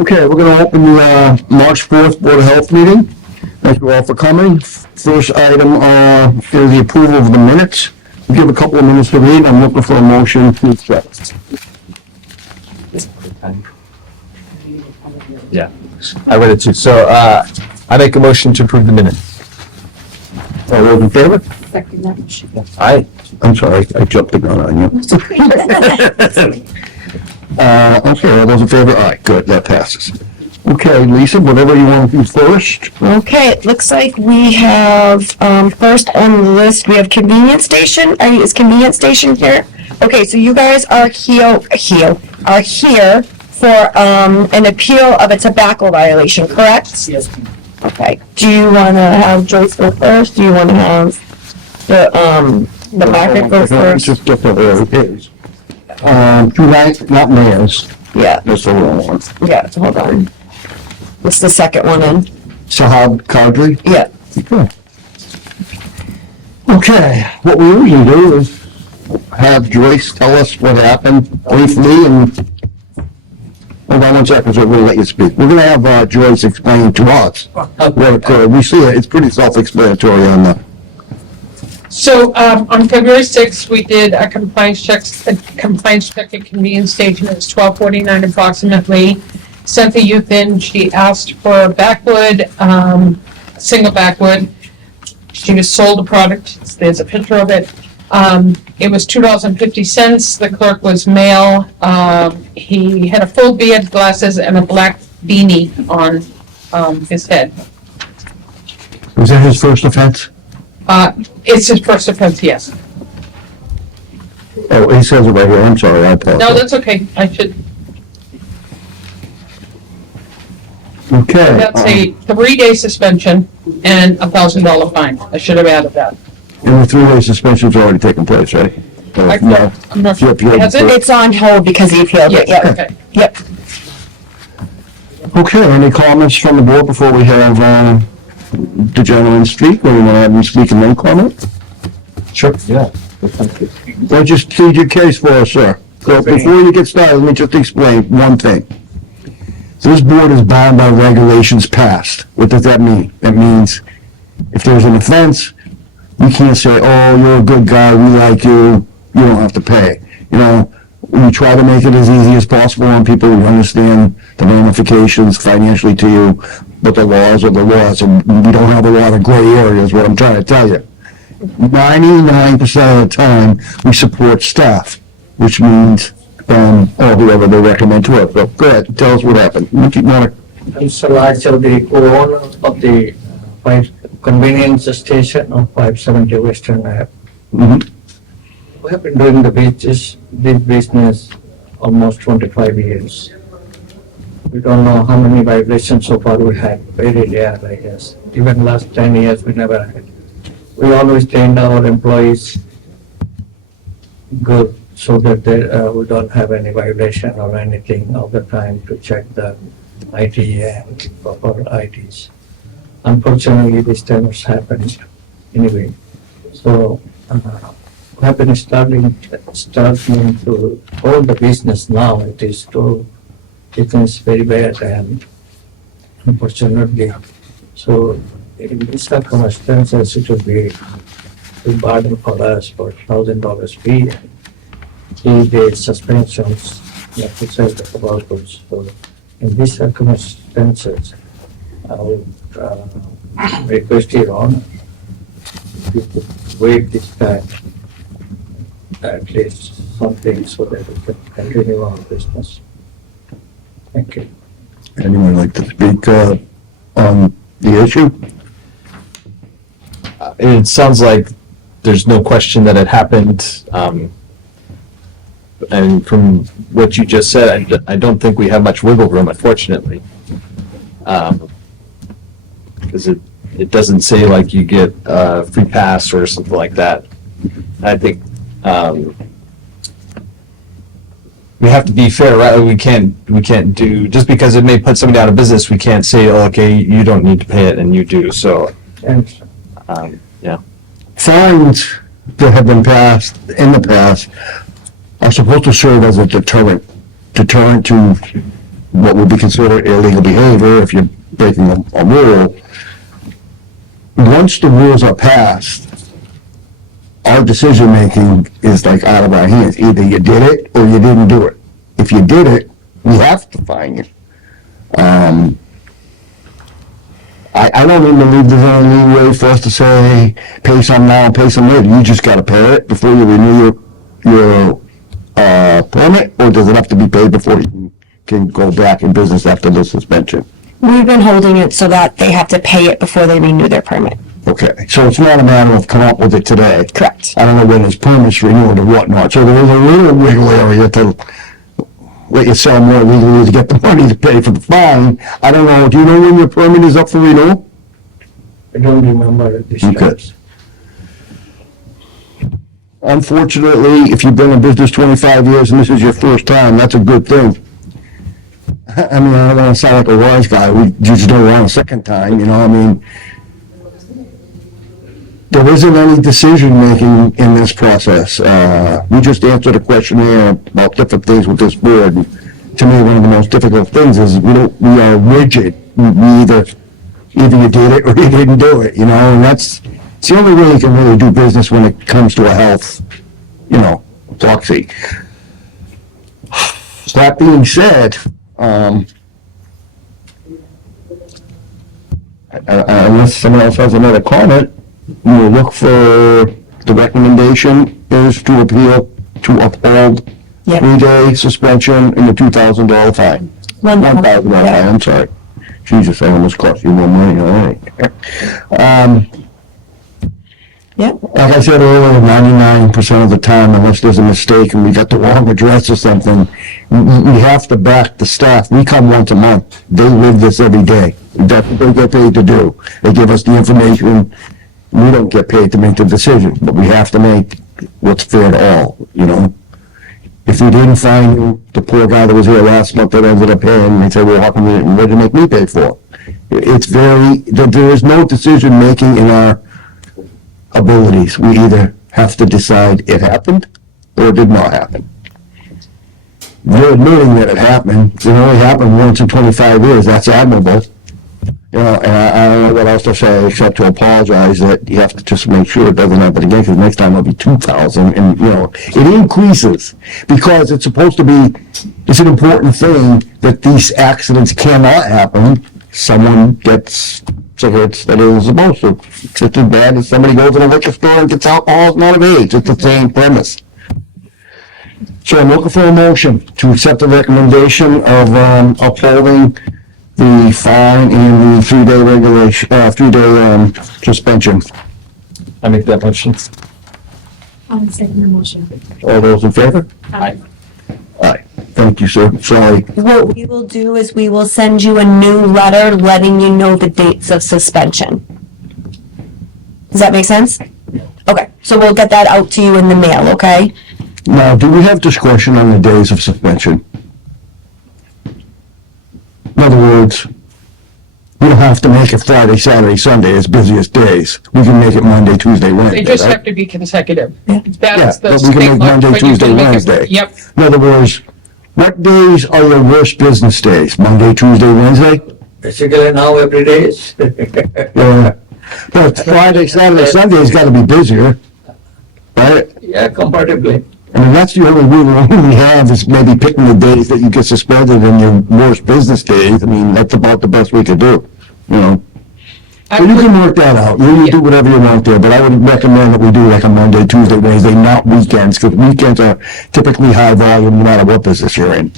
Okay, we're going to open the March 4th Board of Health meeting. Thank you all for coming. First item is the approval of the minutes. We'll give a couple of minutes to read. I'm looking for a motion to accept. Yeah, I read it too. So I make a motion to approve the minutes. All those in favor? Second that. Aye. I'm sorry, I jumped the gun on you. Okay, all those in favor? Aye, good, that passes. Okay, Lisa, whatever you want to do first. Okay, it looks like we have, first on the list, we have convenience station. Is convenience station here? Okay, so you guys are here for, an appeal of a tobacco violation, correct? Yes. Okay, do you want to have Joyce go first? Do you want to have the market go Let's first? just get the order it is. Not mayors, Yeah, that's the wrong one. yeah, hold on. What's the second one in? Sahab Kadri? Yeah. Okay, what we usually do is have Joyce tell us what happened briefly and, hold on one second, so we'll let you speak. We're gonna have Joyce explain to us what occurred. We see it, it's pretty self-explanatory on the, So, on February 6th, we did a compliance check at convenience station. It was 12:49 approximately. Sent the youth in. She asked for a backwood, single backwood. She was sold a product. There's a picture of it. It was $2.50. The clerk was male. He had a full beard, glasses, and a black beanie on, his head. was that his first offense? It's his first offense, yes. Oh, he says it right here, I'm sorry, I apologize. No, that's okay. I should, Okay. that's a 3-day suspension and a $1,000 fine. I should have added that. And the 3-day suspension's already taken place, right? No. I'm not sure. Yep, yep. Has it? It's on hold because he appealed it, Yes, yep, okay. yep. Okay, any comments from the board before we have, the gentleman speak, or you want to have him speak and then comment? Sure. Yeah. Well, just plead your case for us, sir. So before you get started, let me just explain one thing. This board is bound by regulations passed. What does that mean? That means if there's an offense, we can't say, oh, you're a good guy, we like you, you don't have to pay. You know, we try to make it as easy as possible on people who understand the ramifications financially to you, but the laws are the laws, and we don't have a lot of gray areas, what I'm trying to tell you. 99% of the time, we support staff, which means, or whoever they recommend to us. So go ahead, tell us what happened. What you want to, I'm Salaj, the co-owner of the convenience station on 570 Western Ave. We have been doing this business almost 25 years. We don't know how many violations so far we had, very rare, I guess. Even last 10 years, we never had. We always trained our employees good so that we don't have any violation or anything all the time to check the IT and proper ITs. Unfortunately, this time it's happened anyway. So, we have been starting to hold the business now. It is very bad and unfortunately. So, in this circumstances, it would be a burden for us for $1,000 fee and 3-day suspensions. You have to sell the tobacco. So, in these circumstances, I would request your honor if you could waive this time, at least something so that we can continue our business. Thank you. anyone like to speak, on the issue? It sounds like there's no question that it happened. And from what you just said, I don't think we have much wiggle room, unfortunately. Because it doesn't say like you get a free pass or something like that. I think we have to be fair, right? We can't do, just because it may put somebody out of business, we can't say, oh, okay, you don't need to pay it and you do. So, Thanks. yeah. Fines that have been passed in the past are supposed to serve as a deterrent to what would be considered illegal behavior if you're breaking a rule. Once the rules are passed, our decision-making is like out of our hands. Either you did it or you didn't do it. If you did it, we have to fine you. I don't even believe there's any way for us to say, pay some now and pay some later. You just gotta pay it before you renew your permit, or does it have to be paid before you can go back in business after the suspension? We've been holding it so that they have to pay it before they renew their permit. Okay, so it's not a matter of come up with it today. Correct. I don't know when his permit's renewed or whatnot, so there is a little wiggle area to let you sell more legally to get the money to pay for the fine. I don't know, do you know when your permit is up for renewal? I don't remember at this Okay. time. Unfortunately, if you've been in business 25 years and this is your first time, that's a good thing. I mean, I don't want to sound like a wise guy, we just don't want a second time, you know, I mean, there isn't any decision-making in this process. We just answered a questionnaire about different things with this board. To me, one of the most difficult things is we are rigid. We either you did it or you didn't do it, you know, and it's the only way you can really do business when it comes to a health, you know, proxy. So that being said, unless someone else has another comment, we'll look for, the recommendation is to uphold Yep. 3-day suspension and a $2,000 fine. $1,000 fine, I'm sorry. Jesus, I almost cost you more money, all right. Yep. Like I said earlier, 99% of the time, unless there's a mistake and we got the wrong address or something, we have to back the staff. We come once a month. They live this every day. That's what they get paid to do. They give us the information. We don't get paid to make the decision, but we have to make what's fair to all, you know? If we didn't find you, the poor guy that was here last month that ended up paying, they said, well, how come you didn't, what did you make me pay for? It's there is no decision-making in our abilities. We either have to decide it happened or it did not happen. You're admitting that it happened. It only happened once in 25 years. That's admirable. You know, and I don't know what else to say except to apologize that you have to just make sure it doesn't happen again, because next time it'll be 2,000, and, you know, it increases because it's supposed to be, it's an important thing that these accidents cannot happen. Someone gets cigarettes that isn't supposed to. It's just as bad as somebody goes to a liquor store and gets alcohol not of age. It's the same premise. So I'm looking for a motion to accept the recommendation of upholding the fine and the 3-day regulation, 3-day suspension. I make that motion. I'll second the motion. All those in favor? Aye. Aye. Thank you, sir. Sorry. What we will do is we will send you a new letter letting you know the dates of suspension. Does that make sense? Okay, so we'll get that out to you in the mail, okay? Now, do we have discretion on the days of suspension? In other words, we don't have to make it Friday, Saturday, Sunday as busiest days. We can make it Monday, Tuesday, Wednesday. They just right? have to be consecutive. Yeah. Yeah, That's the but we can state make law, Monday, but you Tuesday, can make it- Wednesday. Yep. In other words, what days are your worst business days? Monday, Tuesday, Wednesday? Basically now every day is. Yeah. But Friday, Saturday, Sunday's gotta be busier, right? Yeah, comparatively. I mean, that's the only rule we have, is maybe picking the days that you get suspended in your worst business days. I mean, that's about the best we could do, you know? So you can work that out. You do whatever you want there, but I would recommend that we do like a Monday, Tuesday, Wednesday, not weekends, because weekends are typically high volume no matter what business you're in.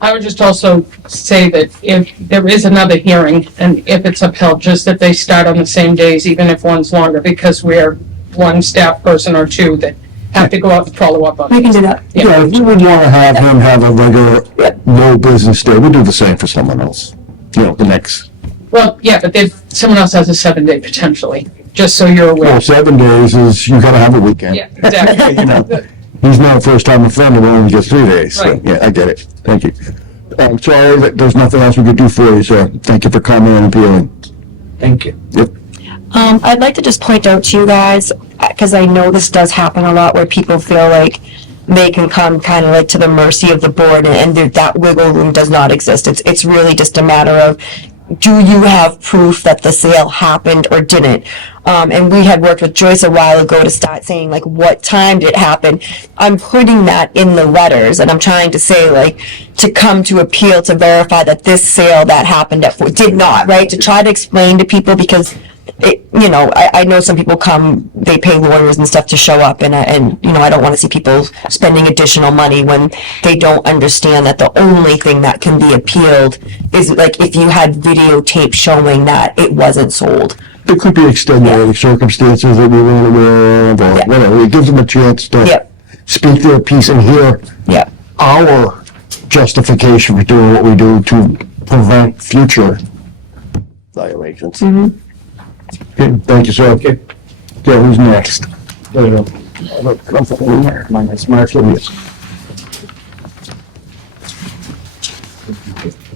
I would just also say that if there is another hearing, and if it's upheld, just that they start on the same days, even if one's longer, because we're one staff person or two that have to go out and follow up on We can these. do that. Yeah, if you would want to have him have a regular, low business day, we'll do the same for someone else. You know, the next, Well, yeah, but someone else has a 7-day potentially, just so you're aware. well, 7 days is, you gotta have a weekend. Yeah, exactly. You know, he's not a first-time offender, but only gets 3 days, so, Right. yeah, I get it. Thank you. I'm sorry that there's nothing else we could do for you, sir. Thank you for coming and appealing. Thank you. Yep. I'd like to just point out to you guys, because I know this does happen a lot, where people feel like, they can come kind of like to the mercy of the board, and that wiggle room does not exist. It's really just a matter of, do you have proof that the sale happened or didn't? And we had worked with Joyce a while ago to start saying, like, what time did it happen? I'm putting that in the letters, and I'm trying to say, like, to come to appeal to verify that this sale that happened at did not, right? To try to explain to people, because it, you know, I know some people come, they pay lawyers and stuff to show up, and you know, I don't want to see people spending additional money when they don't understand that the only thing that can be appealed is, like, if you had videotape showing that it wasn't sold. There could be extenuating circumstances that we weren't aware of, or Yeah. whatever. It gives them a chance to Yep. speak their piece and hear Yep. our justification for doing what we do to prevent future violations. Okay, thank you, sir. Okay, who's next? Mine is Marshall.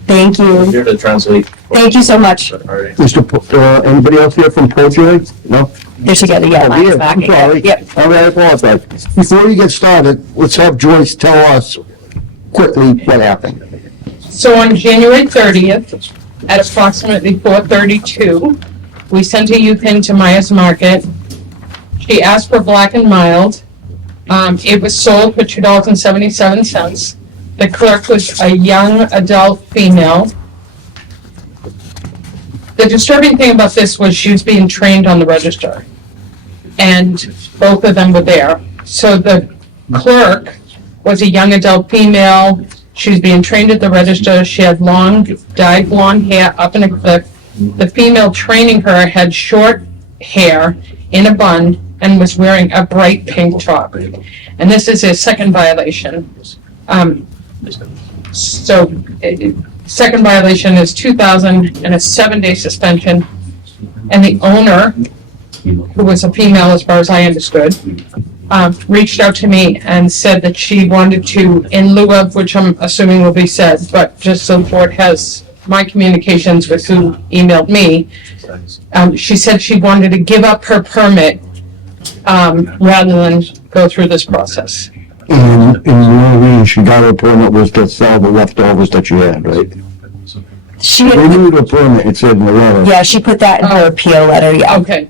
Thank you. Here to translate. Thank you so much. Alright. Anybody else here from Projoy? No? They're together, yeah. Oh, mine's yeah, back I'm again. sorry. Yep. All right, I apologize. Before you get started, let's have Joyce tell us quickly what happened. So on January 30th, at approximately 4:32, we sent a youth into Myers Market. She asked for black and mild. It was sold for $2.77. The clerk was a young adult female. The disturbing thing about this was she was being trained on the register, and both of them were there. So the clerk was a young adult female. She was being trained at the register. She had long, dyed blonde hair up in a clip. The female training her had short hair in a bun and was wearing a bright pink top. And this is a second violation. Second violation is 2,000 and a 7-day suspension. And the owner, who was a female as far as I understood, reached out to me and said that she wanted to, in lieu of, which I'm assuming will be said, but just so the board has my communications with who emailed me, she said she wanted to give up her permit rather than go through this process. And the only reason she got her permit was to sell the leftovers that she had, right? She They had, needed a permit, it said in the letter. yeah, she put that in her appeal letter, yeah. Okay.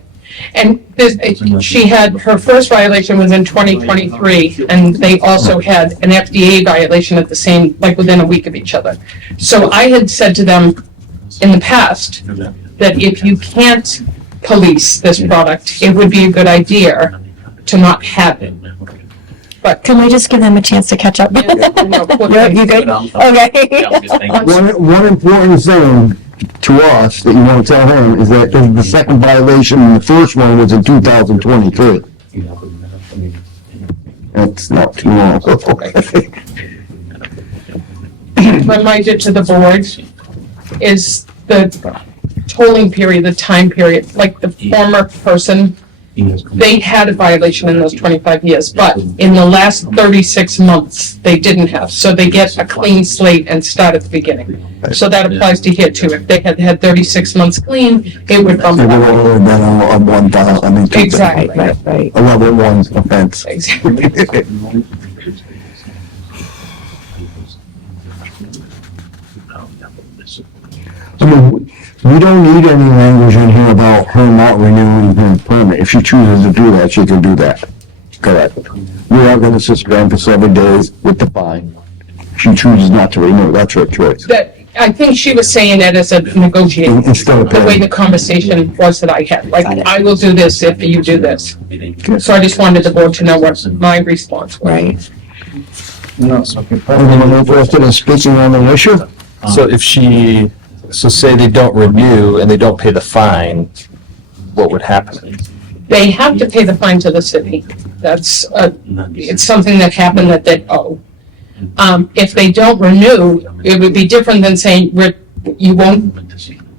And this, she had, her first violation was in 2023, and they also had an FDA violation at the same, like within a week of each other. So I had said to them in the past that if you can't police this product, it would be a good idea to not have it. But Can we just give them a chance to catch up? no, You good? Okay. One important thing to us that you want to tell him is that the second violation, and the first one was in 2023. That's not too long. reminded to the board is the tolling period, the time period, like the former person, they had a violation in those 25 years, but in the last 36 months, they didn't have. So they get a clean slate and start at the beginning. So that applies to here too. If they had had 36 months clean, it would bump It would up. have only been a 1,000, I mean, 2,000. Exactly. Right. A level 1 offense. Exactly. I mean, we don't need any language in here about her not renewing her permit. If she chooses to do that, she can do that. Correct. We are going to suspend for 7 days with the fine. She chooses not to renew, that's her choice. That, I think she was saying it as a negotiation, Instead of the way paying. the conversation was that I had, like, I will do this if you do this. So I just wanted the board to know what my response was. Right. Anyone interested in speaking on the issue? So if she, so say they don't renew and they don't pay the fine, what would happen? They have to pay the fine to the city. That's, it's something that happened that they owe. If they don't renew, it would be different than saying, you won't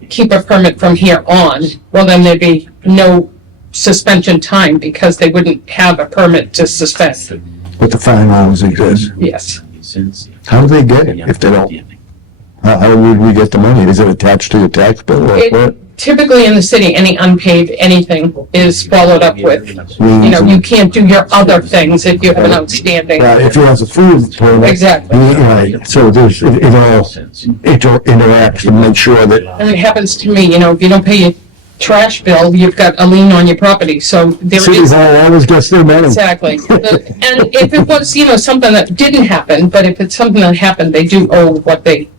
keep a permit from here on. Well, then there'd be no suspension time because they wouldn't have a permit to suspend. But the fine always exists. Yes. How do they get it if they don't? How would we get the money? Is it attached to the tax bill or what? typically in the city, any unpaid anything is followed up with, you can't do your other things if you have an outstanding. If he has a food permit. Exactly. Right, so there's, it all interacts to make sure that, And it happens to me, if you don't pay your trash bill, you've got a lien on your property, so there City is. Hall always gets their money. Exactly. And if it was, something that didn't happen, but if it's something that happened, they do owe what they.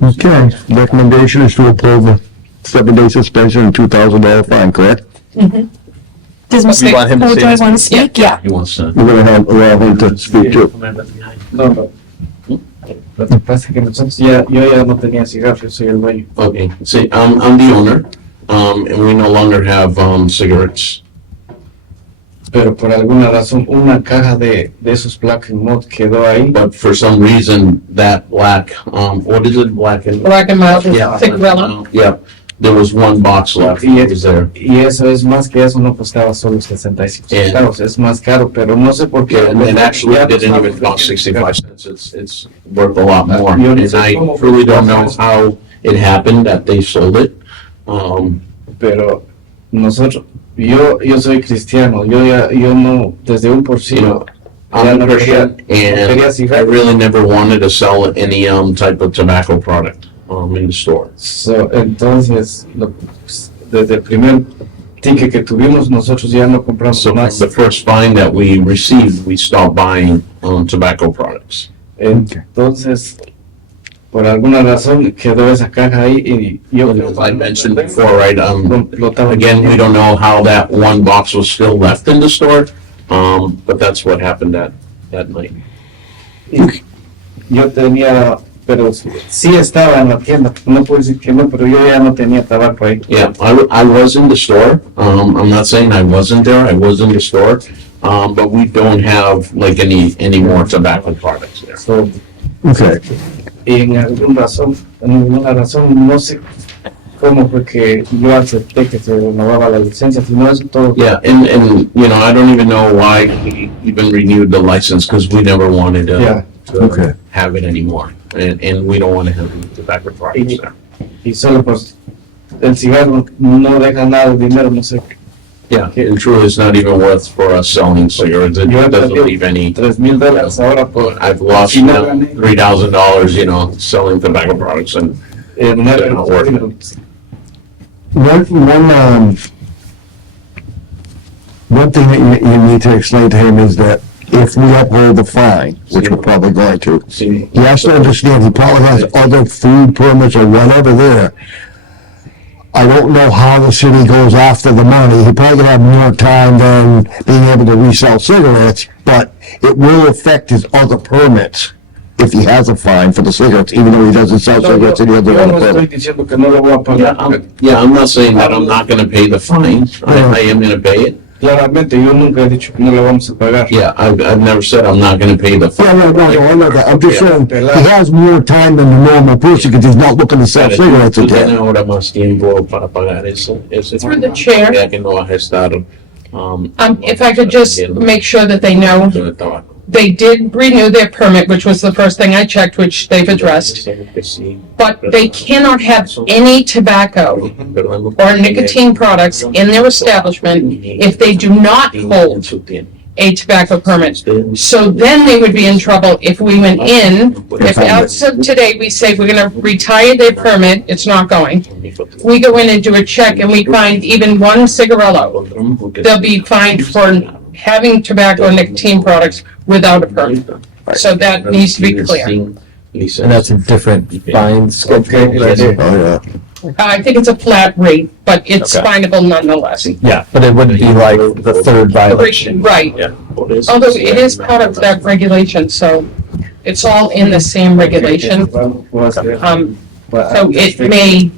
Okay, recommendation is to approve a 7-day suspension and $2,000 fine, correct? Does We Mr. want him to say Boudreaux it. want to speak? Yeah. He wants to. We're gonna allow him to speak too. No. Lo que pasa es que nosotros yo ya no tenía cigarros, soy el dueño. Okay, see, I'm the owner, and we no longer have, cigarettes. Pero por alguna razón, una caja de esos Black and Mod quedó ahí. But for some reason, that black, what is it, black and? Black and mild, Yeah. cigarella. Yeah, there was one box left, it was there. Y eso es más que eso, no costaba solo 65 Yeah. centavos, es más caro, pero no sé por qué. And actually, it didn't even cost 65 cents, it's worth a lot more. And I truly don't know how it happened that they sold it. Pero nosotros, yo soy cristiano, yo no, desde un por You know, ciento, I'm a Christian, and I really never wanted to sell any, type of tobacco product, in the store. entonces, desde el primer ticket que tuvimos, nosotros ya no compramos So más. the first fine that we received, we stopped buying, tobacco products. Entonces, por alguna razón quedó esa caja ahí y yo As I mentioned before, right, lo estaba again, we don't know how that one box was still left in the store, but that's what happened that night. Yo tenía, pero sí estaba en la tienda, no puedo decir que no, pero yo ya no tenía tabaco ahí. Yeah, I was in the store, I'm not saying I wasn't there, I was in the store, but we don't have like any more tobacco products there. So, Okay, y en alguna razón, no sé cómo fue que yo acepté que se renovaba la licencia, si no es todo. Yeah, and, I don't even know why we even renewed the license, because we never wanted Yeah. to Okay. have it anymore, and we don't want to have tobacco products there. Y solo pues el cigarro no deja nada de dinero, no sé. Yeah, and truly, it's not even worth for us selling cigarettes, it Yo he doesn't perdido leave any. $3,000 ahora por I've lost $3,000, selling tobacco products, and never. not worth it. one thing that you need to explain to him is that if we uphold the fine, which we're probably going to, See, he has to understand he probably has other food permits or whatever there. I don't know how the city goes after the money. He probably gonna have more time than being able to resell cigarettes, but it will affect his other permits if he has a fine for the cigarettes, even though he doesn't sell cigarettes and he doesn't Yo have no a estoy permit. diciendo que no lo voy a pagar. I'm not saying that I'm not gonna pay the fine, I am gonna pay it. Claramente, yo nunca he dicho que no lo vamos a pagar. Yeah, I've never said I'm not gonna pay the Yeah, fine. I know that. I'm just saying, he has more time than the normal person because he's not looking to sell cigarettes Tú tienes again. ahora más tiempo para pagar ese Through the chair. Ya que no vas a estar, If I could just make sure that they know, de tabaco. they did renew their permit, which was the first thing I checked, which they've addressed, but they cannot have any tobacco or nicotine products in their establishment if they do not hold a tobacco permit. So then they would be in trouble if we went in, if as of today, we say we're gonna retire their permit, it's not going. We go in and do a check and we find even one cigarillo, they'll be fined for having tobacco and nicotine products without a permit. So that needs to be clear. And that's a different fine schedule. Oh, I think it's a flat rate, but it's Okay. finable nonetheless. Yeah, but it wouldn't be like the third violation. Right, although it is part of that regulation, so it's all in the same regulation. So it may,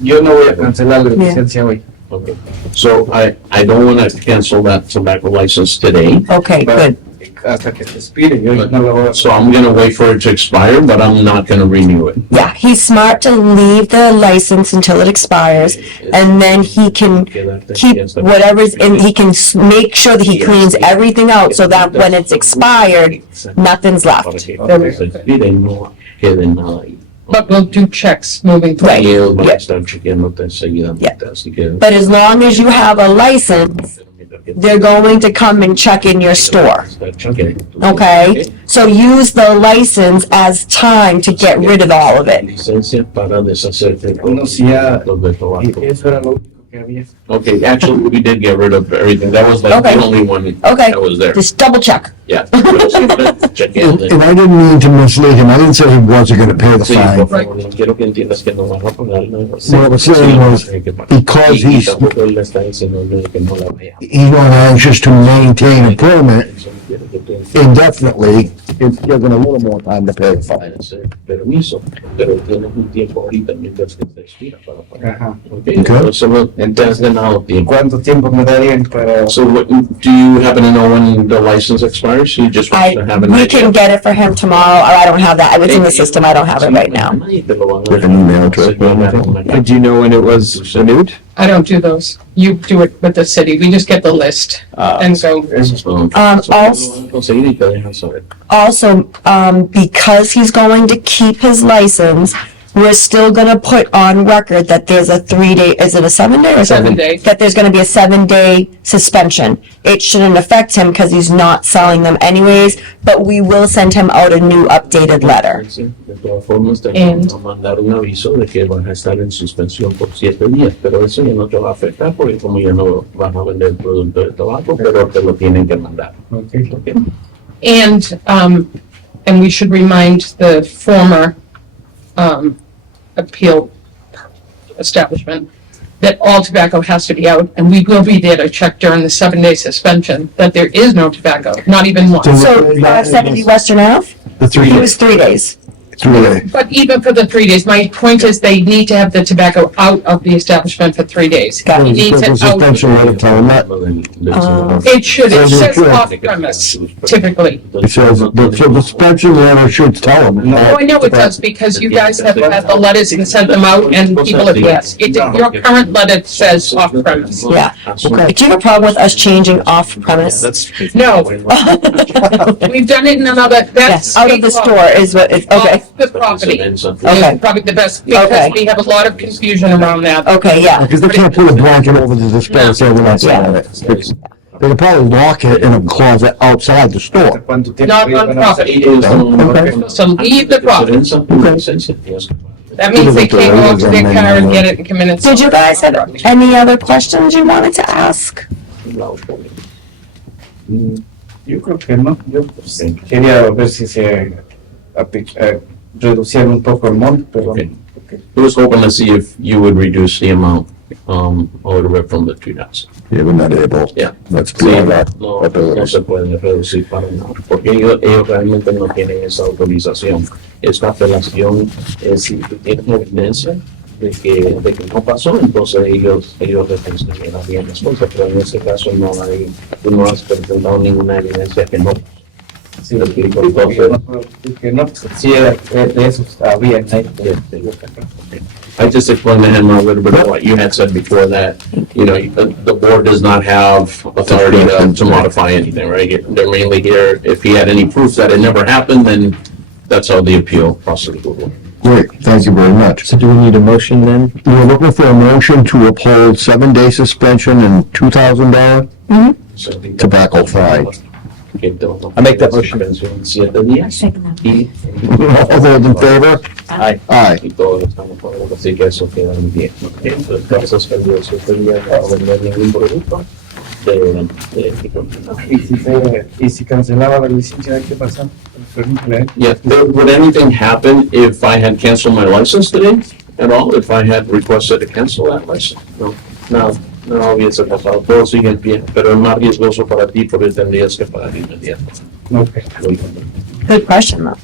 Yo no voy a cancelar la licencia hoy. Okay. So I don't wanna cancel that tobacco license today, Okay, good. Hasta que se expire, yo no la voy a. so I'm gonna wait for it to expire, but I'm not gonna renew it. Yeah, he's smart to leave the license until it expires, and then he can keep whatever's in, he can make sure that he cleans everything out so that when it's expired, nothing's left. Para que cuando se expire no quede nada ahí. But we'll do checks moving forward. Right. Y ellos van a Yeah. estar chequeándote seguidamente, Yeah. así que. But as long as you have a license, they're going to come and check in your store, okay? So use the license as time to get rid of all of it. Licencia para deshacerte de No, sí, ya. los de tabaco. Eso era lo único que había. Okay, actually, we did get rid of everything. That was like Okay. the only one Okay, that was there. just double check. Yeah. Chequeando. And I didn't mean to mislead him, I didn't say he wasn't gonna pay the Sí, fine. por favor, quiero que entiendas que no van a pagar nada. What I was saying was, because Y he's, tampoco él le está diciendo que no la vea. he's not anxious to maintain a permit indefinitely, it's given a little more time to pay the fine. Ese permiso, pero tienes un tiempo ahorita mientras que te expira para pagar. Ajá. Okay, solo te has ganado tiempo. ¿Cuánto tiempo me darían para...? So what, do you happen to know when the license expires? You just want to have an We idea? can get it for him tomorrow, or I don't have that, it's in the system, I don't have it right now. Nadie te lo van a- With an email address. Do you know when it was renewed? I don't do those. You do it with the city. We just get the list and go. Eso es todo. Also- Lo van a conseguir y te dejan saber. Also, because he's going to keep his license, we're still gonna put on record that there's a 3-day, is it a 7-day or 7-day. That there's gonna be a 7-day suspension. It shouldn't affect him because he's not selling them anyways, but we will send him out a new updated letter. Sí, de todas formas, te And- van a mandar un aviso de que van a estar en suspensión por 7 días, pero eso ya no te va a afectar porque como ya no van a vender producto de tabaco, pero te lo tienen que mandar. Okay. Okay. And we should remind the former, appeal establishment that all tobacco has to be out, and we will be there to check during the 7-day suspension that there is no tobacco, not even one. So 570 Western Ave? The 3 It days, was 3 days. 3 days. But even for the 3 days, my point is they need to have the tobacco out of the establishment for 3 days. Got it. He needs There's it a out. suspension letter telling that. It should, it So says they should. off premise typically. It says, the suspension letter should tell him. Oh, I know it does, because you guys have had the letters and sent them out, and people have asked. Your current letter says off premise. Yeah. Okay. Do you have a problem with us changing off premise? No. We've done it in another, that's. Yes, out of the store is what, it's, okay, Off the property. Okay. Is probably the best, because Okay. we have a lot of confusion around that. okay, yeah. Because they can't put a blanket over the dispenser when I sell it. They could probably lock it in a closet outside the store. ¿Cuánto tiempo Not on property. You're supposed to leave the property. That means they can't go up to their car and get it and come in and. Did you guys have any other questions you wanted to ask? Yo creo que no. Yo pues, quería ver si se reducían un poco el monto, pero... Okay. I was hoping to see if you would reduce the amount, or from the 2,000. Yeah, we're not able. Yeah. That's Sí, beyond that. no se puede reducir para nada, porque ellos realmente no tienen esa autorización. Esta apelación es si tú tienes evidencia de que no pasó, entonces ellos reconsiderarían las cosas, pero en este caso tú no has presentado ninguna evidencia que no. Sí, Lo que digo, porque entonces, que no, pues, sí, de eso había en ahí. I just explained to him a little bit of what you had said before that, you know, the board does not have authority to modify anything, right? They're mainly here, if he had any proof that it never happened, then that's how the appeal process will work. Great, thank you very much. So do we need a motion then? We're looking for a motion to uphold 7-day suspension and $2,000 tobacco fine. I make that motion. 7 días. Second that. Y All those in favor? Aye. Aye. y todos estamos por favor, así que eso queda muy bien. Entonces, perdió su día no vender ningún producto Y si cancelaba la licencia, ¿qué pasa? Por ejemplo, Yeah, would anything happen if I had canceled my license today at all? If I had requested to cancel that license? No hubiese pasado. Todo sigue en pie, pero es más riesgoso para ti porque tendrías que pagar inmediato. Okay. Good question, though.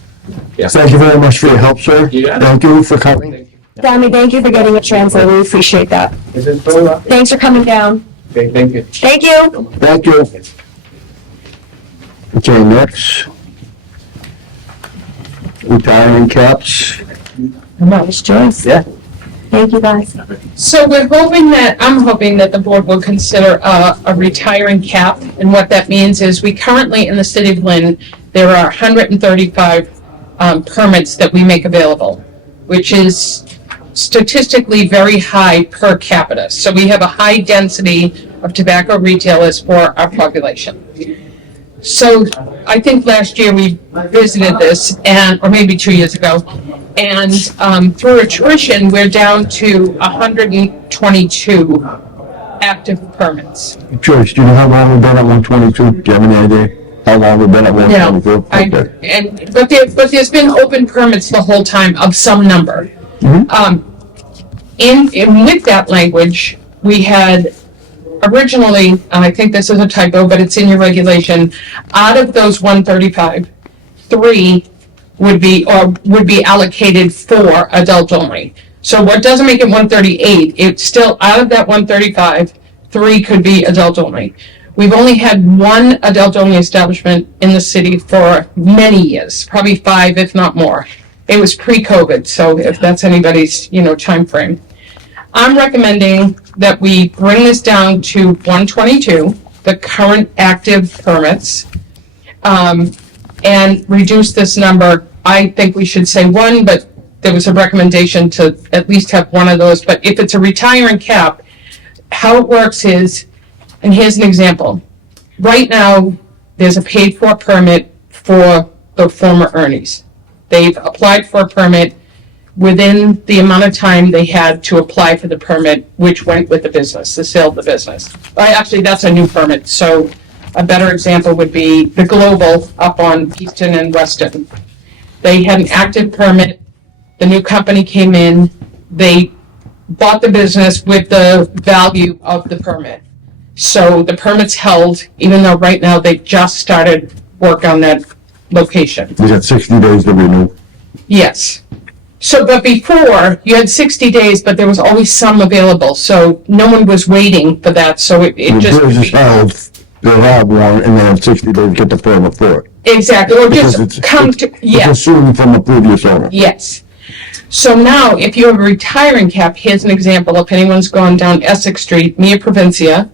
Thank you very much for your help, sir. You got it. Thank you for coming. Sammy, thank you for getting a translator, we appreciate that. ¿Eso es todo? Thanks for coming down. Okay, thank you. Thank you. Thank you. Okay, next. Retiring caps. Nice choice. Yeah. Thank you, guys. So I'm hoping that the board will consider a retiring cap, and what that means is we currently, in the city of Lynn, there are 135 permits that we make available. which is statistically very high per capita. So we have a high density of tobacco retailers for our population. So I think last year we visited this, or maybe 2 years ago, and through attrition, we're down to 122 active permits. Joyce, do you know how long we've been at 122? Do you have any idea how long we've been at 122? Okay. But there's been open permits the whole time of some number. And with that language, we had originally, and I think this is a typo, but it's in your regulation, out of those 135, 3 would be allocated for adult only. So what doesn't make it 138, it's still out of that 135, 3 could be adult only. We've only had one adult only establishment in the city for many years, probably 5, if not more. It was pre-COVID, so if that's anybody's, time frame. I'm recommending that we bring this down to 122, the current active permits, and reduce this number. I think we should say 1, but there was a recommendation to at least have 1 of those. But if it's a retiring cap, how it works is, and here's an example. Right now, there's a paid-for permit for the former Ernies. They've applied for a permit within the amount of time they had to apply for the permit, which went with the business, the sale of the business. Actually, that's a new permit. So a better example would be the Global up on Easton and Weston. They had an active permit. The new company came in. They bought the business with the value of the permit. So the permit's held, even though right now they just started work on that location. We got 60 days to renew. Yes. So, but before, you had 60 days, but there was always some available, so no one was waiting for that, so it just... If it's held, they'll have one, and they have 60 days to get the permit for it. Exactly, or Because just come to, It's yes, assumed from a previous owner. yes. So now, if you have a retiring cap, here's an example, if anyone's gone down Essex Street, Mia Provincia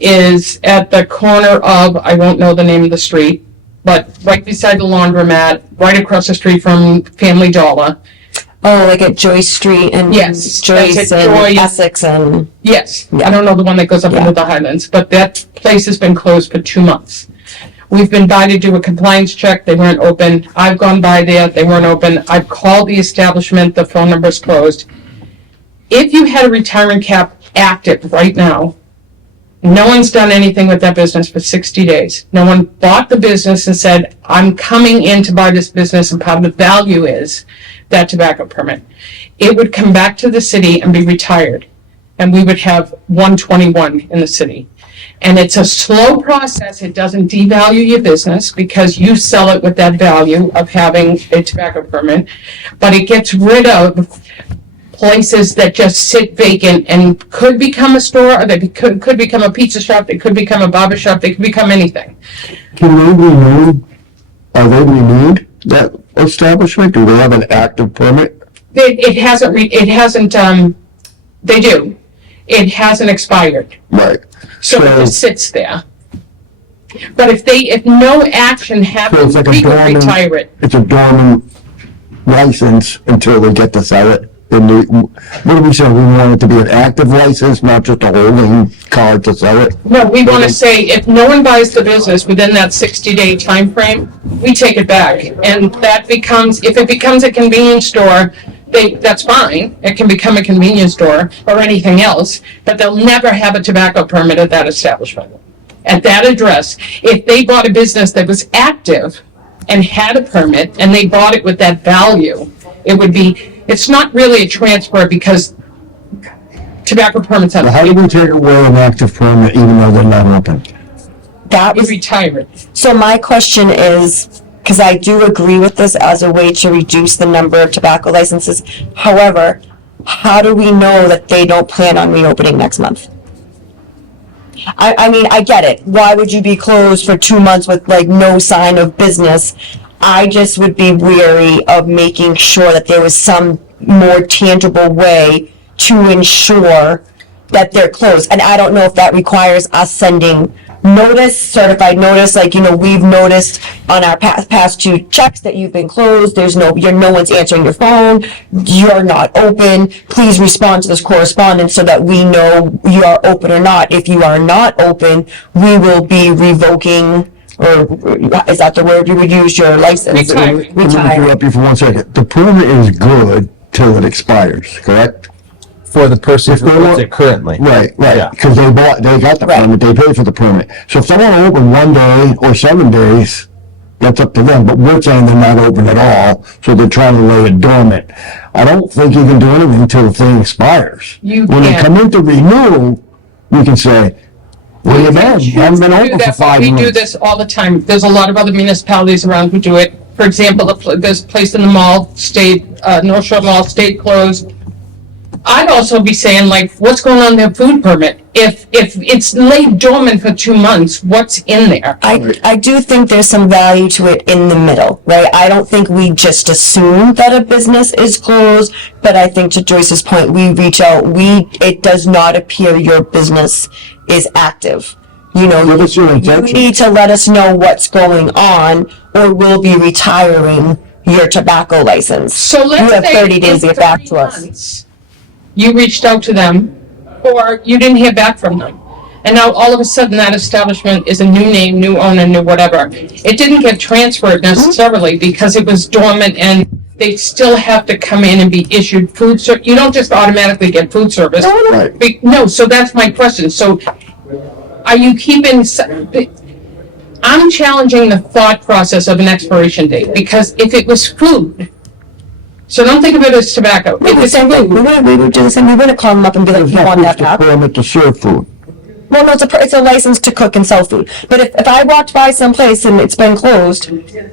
is at the corner of, I won't know the name of the street, but right beside the laundromat, right across the street from Family Dollar. Oh, like at Joyce Street and Yes, Joyce that's and at Joyce. Essex and Yes, I don't know the one that goes up into the Highlands, but that place has been closed for 2 months. We've been by to do a compliance check, they weren't open. I've gone by there, they weren't open. I've called the establishment, the phone number's closed. If you had a retiring cap active right now, no one's done anything with that business for 60 days. No one bought the business and said, I'm coming in to buy this business, and part of the value is that tobacco permit. It would come back to the city and be retired, and we would have 121 in the city. And it's a slow process. It doesn't devalue your business because you sell it with that value of having a tobacco permit, but it gets rid of places that just sit vacant and could become a store, or they could become a pizza shop, they could become a barber shop, they could become anything. Can they renew, are they renewed, that establishment? Do they have an active permit? It hasn't, they do. It hasn't expired. Right. So it just sits there. But if no action So happens, it's like we a could dormant, retire it. it's a dormant license until they get to sell it. And what do we say? We want it to be an active license, not just a holding card to sell it? No, we want to say if no one buys the business within that 60-day time frame, we take it back. And that becomes, if it becomes a convenience store, that's fine. It can become a convenience store or anything else, but they'll never have a tobacco permit at that establishment. At that address, if they bought a business that was active and had a permit and they bought it with that value, it would be, it's not really a transfer because tobacco permits have, How do we take away an active permit even though they're not open? that we was, retire it. so my question is, because I do agree with this as a way to reduce the number of tobacco licenses. However, how do we know that they don't plan on reopening next month? I mean, I get it. Why would you be closed for 2 months with like no sign of business? I just would be weary of making sure that there was some more tangible way to ensure that they're closed. And I don't know if that requires us sending notice, certified notice, like, we've noticed on our past two checks that you've been closed, no one's answering your phone, you're not open, please respond to this correspondence so that we know you are open or not. If you are not open, we will be revoking, or is that the word you would use, your license? Retiring. Let me interrupt you for 1 second. The permit is good till it expires, correct? For the person who If they owns want- it currently. Right, Yeah. because they got the Right. permit, they paid for the permit. So if they want to open 1 day or 7 days, that's up to them, but we're saying they're not open at all, so they're trying to lay it dormant. I don't think you can do anything until the thing expires. You When they can't. come in to renew, we can say, well, you man, you haven't been We do open for that, but 5 we months. do this all the time. There's a lot of other municipalities around who do it. For example, there's a place in the mall, North Shore Mall, stayed closed. I'd also be saying, like, what's going on in their food permit? If it's laid dormant for 2 months, what's in there? I do think there's some value to it in the middle, right? I don't think we just assume that a business is closed, but I think to Joyce's point, we reach out, it does not appear your business is active. What is your You intention? need to let us know what's going on, or we'll be retiring your tobacco license. So let's You have say 30 days to in get back 3 to us. months, you reached out to them, or you didn't hear back from them. And now all of a sudden that establishment is a new name, new owner, new whatever. It didn't get transferred necessarily because it was dormant and they still have to come in and be issued food service. You don't just automatically get food service. Right. No, so that's my question. So are you keeping, I'm challenging the thought process of an expiration date because if it was food, so don't think of it as tobacco. We If would it's say, we would do the same, we wouldn't call them up and be like, It's you not want that just a back? permit to serve food. Well, no, it's a license to cook and sell food. But if I walked by someplace and it's been closed,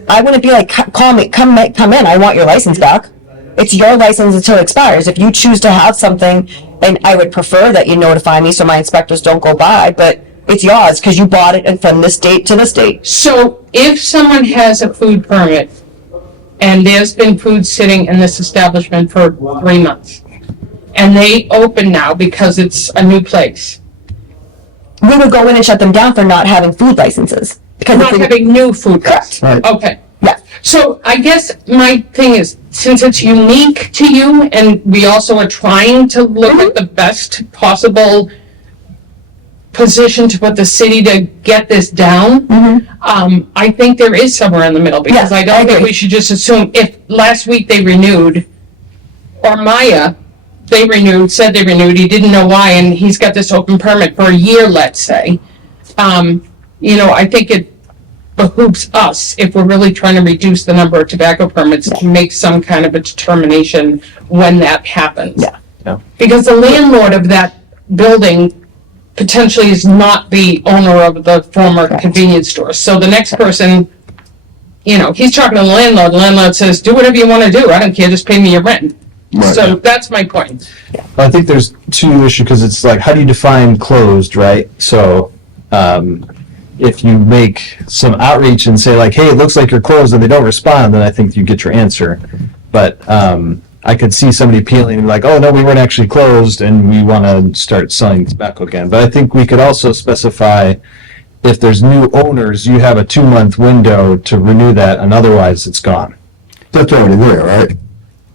I wouldn't be like, call me, come in, I want your license back. It's your license until it expires. If you choose to have something, and I would prefer that you notify me so my inspectors don't go by, but it's yours because you bought it and from this date to this date. So if someone has a food permit and there's been food sitting in this establishment for 3 months and they open now because it's a new place, We would go in and shut them down for not having food licenses. Because not having new food Correct. trucks. Right. Okay. Yeah. So I guess my thing is, since it's unique to you and we also are trying to look at the best possible position to put the city to get this down, I think there is somewhere in the middle because Yeah, I don't I think agree. we should just assume if last week they renewed or Maya, they said they renewed, he didn't know why, and he's got this open permit for a year, let's say. I think it behooves us, if we're really trying to reduce the number of tobacco permits, to make some kind of a determination when that happens. Yeah. Because the landlord of that building potentially is not the owner of the former convenience store. So the next person, he's talking to the landlord says, do whatever you want to do, I don't care, just pay me your rent. Right. So that's my point. I think there's two issues because it's like, how do you define closed, right? So, if you make some outreach and say like, hey, it looks like you're closed and they don't respond, then I think you get your answer. But I could see somebody appealing like, oh, no, we weren't actually closed and we want to start selling tobacco again. But I think we could also specify if there's new owners, you have a 2-month window to renew that and otherwise it's gone. That's already there, right?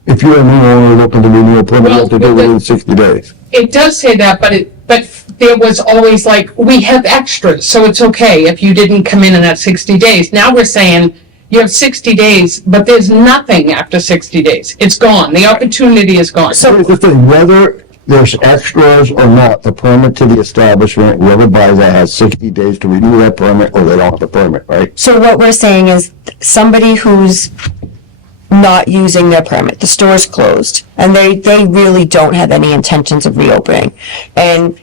If you're a new owner looking to renew a permit, you have to do it within 60 days. It does say that, but there was always like, we have extras, so it's okay if you didn't come in that 60 days. Now we're saying you have 60 days, but there's nothing after 60 days. It's gone. The opportunity is gone. So here's the thing, whether there's extras or not, the permit to the establishment, whoever buys that has 60 days to renew that permit or they don't have the permit, right? So what we're saying is somebody who's not using their permit, the store's closed, and they really don't have any intentions of reopening. And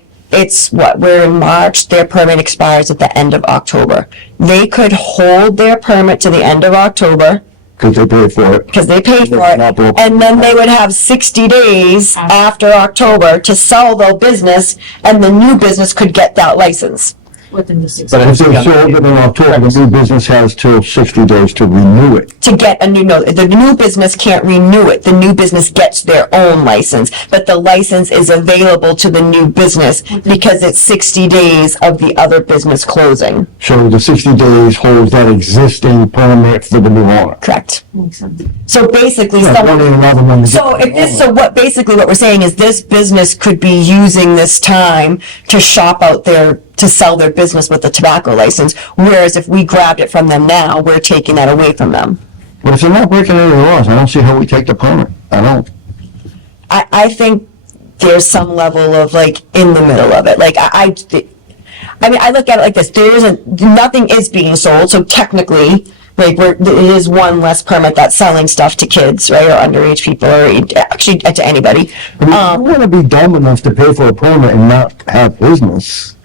we're in March, their permit expires at the end of October. They could hold their permit to the end of October Because they pay for it. because they paid for it, and then they would have 60 days after October to sell their business, and the new business could get that license. Within the 6 But I If they think sold it in October, the new business has till 60 days to renew it. To get a new, no, the new business can't renew it. The new business gets their own license, but the license is available to the new business because it's 60 days of the other business closing. So the 60 days holds that existing permit for the new owner. Correct. Makes sense. So basically, Yeah, someone. one and another one to get So the if this, owner. so what, basically what we're saying is this business could be using this time to shop out their, to sell their business with the tobacco license, whereas if we grabbed it from them now, we're taking that away from them. But if they're not breaking any laws, I don't see how we take the permit. I don't. I think there's some level of like in the middle of it. Like I mean, I look at it like this, there isn't, nothing is being sold, so technically, like, it is one less permit that's selling stuff to kids, right, or underage people, or actually to anybody. I mean, I want to be dumb enough to pay for a permit and not have business.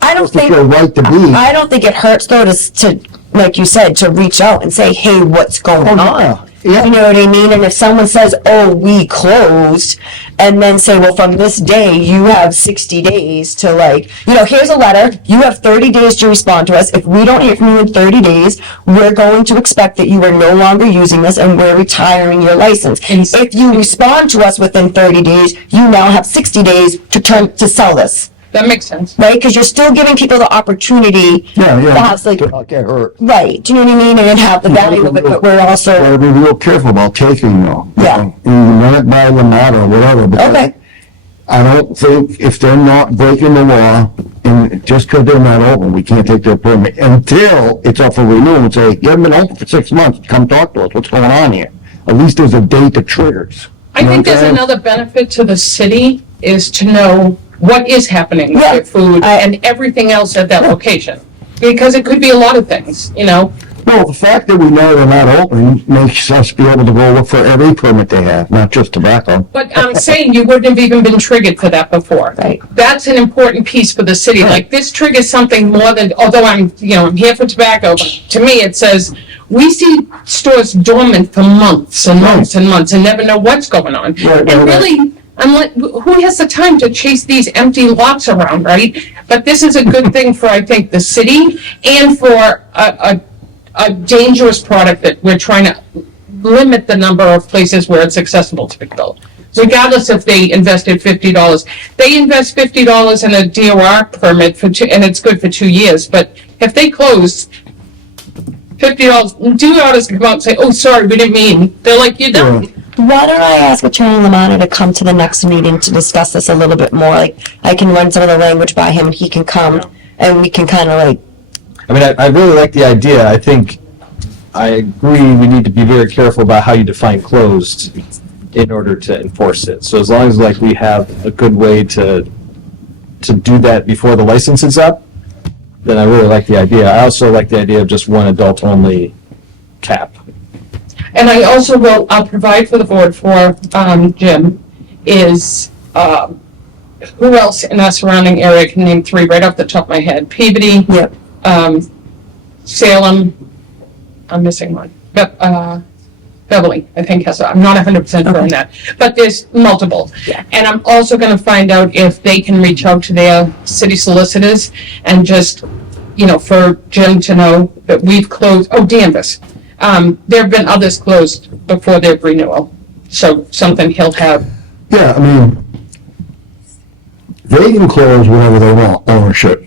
I don't It's think, your right to be. I don't think it hurts though to, like you said, to reach out and say, hey, what's going on? Yeah. You know what I mean? And if someone says, oh, we closed, and then say, well, from this day, you have 60 days to like, you know, here's a letter, you have 30 days to respond to us. If we don't hear from you in 30 days, we're going to expect that you are no longer using this and we're retiring your license. If you respond to us within 30 days, you now have 60 days to sell this. That makes sense. Right? Because you're still giving people the opportunity Yeah, to have, like, to not get hurt. right, do you know what I mean? And have the value of it, but we're also, Gotta be real careful about taking though. Yeah. And you run it by the matter or whatever. because okay, I don't think if they're not breaking the law, and just because they're not open, we can't take their permit until it's up for renewal and say, you haven't been open for 6 months, come talk to us, what's going on here? At least there's a date that triggers. I think there's another benefit to the city is to know what is happening with Yeah, their food and everything else at that location. Because it could be a lot of things, you know? Well, the fact that we know they're not open makes us be able to go look for every permit they have, not just tobacco. But I'm saying you wouldn't have even been triggered for that before. Right. That's an important piece for the city. Like, this triggers something more than, although I'm here for tobacco, but to me, it says, we see stores dormant for months and months and months and never know what's going on. Right, And really, I'm like, who has the time to chase these empty lots around, right? But this is a good thing for, I think, the city and for a dangerous product that we're trying to limit the number of places where it's accessible to people. Regardless if they invested $50. They invest $50 in a DOR permit for and it's good for 2 years, but if they close, $50, DORs come out and say, oh, sorry, we didn't mean, they're like, you're done. why don't I ask Attorney Lamanna to come to the next meeting to discuss this a little bit more? Like, I can run some of the language by him, he can come, and we can kind of like, I mean, I really like the idea. I think I agree we need to be very careful about how you define closed in order to enforce it. So as long as like we have a good way to do that before the license is up, then I really like the idea. I also like the idea of just one adult only cap. And I also I'll provide for the board for, Jim, is, who else in our surrounding area, I can name 3 right off the top of my head. Peabody, yep, Salem, I'm missing one, Beverly, I think has, I'm not 100% sure on that, but there's multiple. Yeah. And I'm also gonna find out if they can reach out to their city solicitors and just, for Jim to know that we've closed, Danvers. There have been others closed before their renewal, so something he'll have. Yeah, I mean, they can close whenever they want, ownership.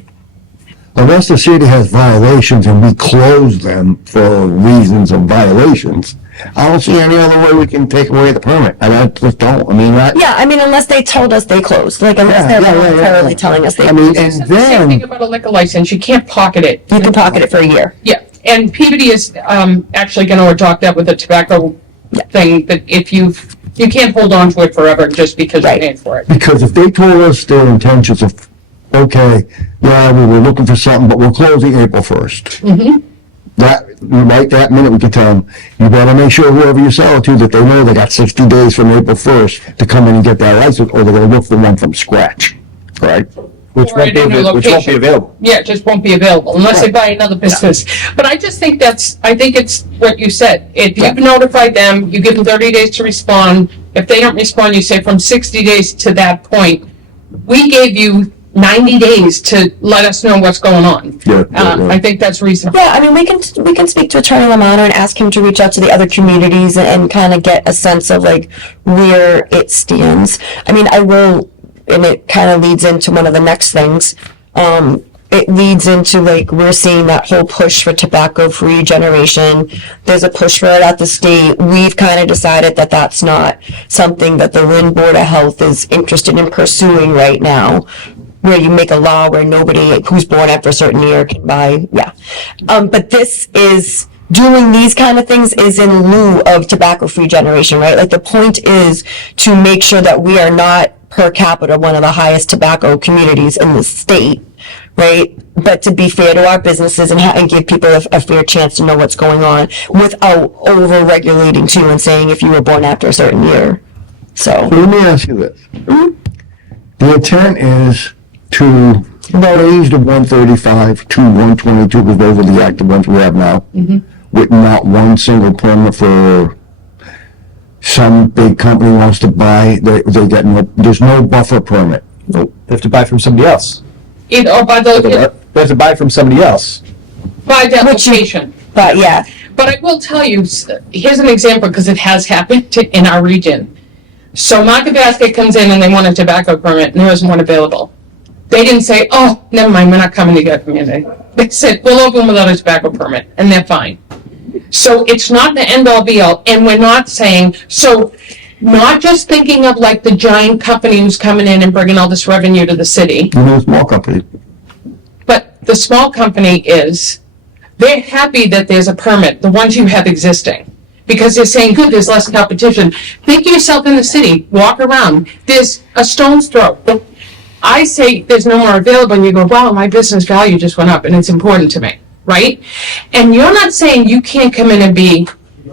Unless the city has violations and we close them for reasons of violations, I don't see any other way we can take away the permit. I just don't. I mean, yeah, I mean, unless they told us they closed, like, unless Yeah, they're yeah, yeah, voluntarily yeah. telling us they I mean, closed. and The same thing then, about a liquor license, you can't pocket it. You can pocket it for a year. Yeah, and Peabody is actually going to adopt that with the tobacco thing, that if you can't hold on to it forever just because you're Right. paying for it. because if they told us their intentions of, okay, yeah, we were looking for something, but we're closing April 1st. Mm-hmm. That, right that minute, we can tell them, you better make sure whoever you sell it to, that they know they got 60 days from April 1st to come in and get that license, or they're gonna look for one from scratch, right? Which Or won't at be a new which won't be location. available. Yeah, it just won't be available unless they buy another business. But I just think I think it's what you said. If you've notified them, you give them 30 days to respond. If they don't respond, you say from 60 days to that point, we gave you 90 days to let us know what's going on. Yeah, I think that's reasonable. Yeah, I mean, we can speak to Attorney Lamano and ask him to reach out to the other communities and kind of get a sense of like where it stands. I mean, I will, and it kind of leads into one of the next things. It leads into like, we're seeing that whole push for tobacco-free generation. There's a push for it at the state. We've kind of decided that that's not something that the Lynn Board of Health is interested in pursuing right now, where you make a law where nobody who's born after a certain year can buy, yeah. But this is, doing these kind of things is in lieu of tobacco-free generation, right? Like the point is to make sure that we are not per capita one of the highest tobacco communities in the state, right? But to be fair to our businesses and give people a fair chance to know what's going on without over-regulating too and saying if you were born after a certain year. So Let me ask you this. The intent is to raise the 135 to 122, because those are the active ones we have now, with not one single permit for some big company wants to buy, they get no, there's no buffer permit. Nope. They have to buy from somebody else. Or by the, They have to buy from somebody else. by the application. but yeah, But I will tell you, here's an example, because it has happened in our region. So Market Basket comes in and they want a tobacco permit, and there isn't one available. They didn't say, oh, never mind, we're not coming to your community. They said, we'll open without a tobacco permit, and they're fine. So it's not the end-all be-all, and we're not saying, so not just thinking of like the giant company who's coming in and bringing all this revenue to the city, You know, small company. but the small company is, they're happy that there's a permit, the ones you have existing. Because they're saying, good, there's less competition. Think of yourself in the city, walk around, there's a stone's throw. I say there's no more available, and you go, wow, my business value just went up, and it's important to me, right? And you're not saying you can't come in and be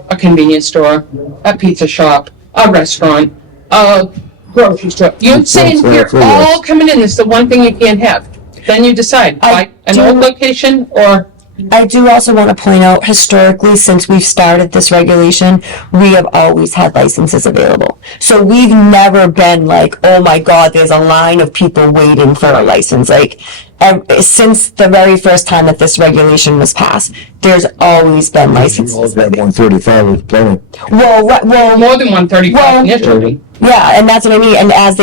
a convenience store, a pizza shop, a restaurant, a grocery store. You're saying you're all coming in, it's the one thing you can't have. Then you decide, buy an old location or... I do also want to point out, historically, since we've started this regulation, we have always had licenses available. So we've never been like, oh my God, there's a line of people waiting for a license. Like, since the very first time that this regulation was passed, there's always been licenses. That 135 was plenty. Well, More than 135 initially. yeah, and that's what I mean. And as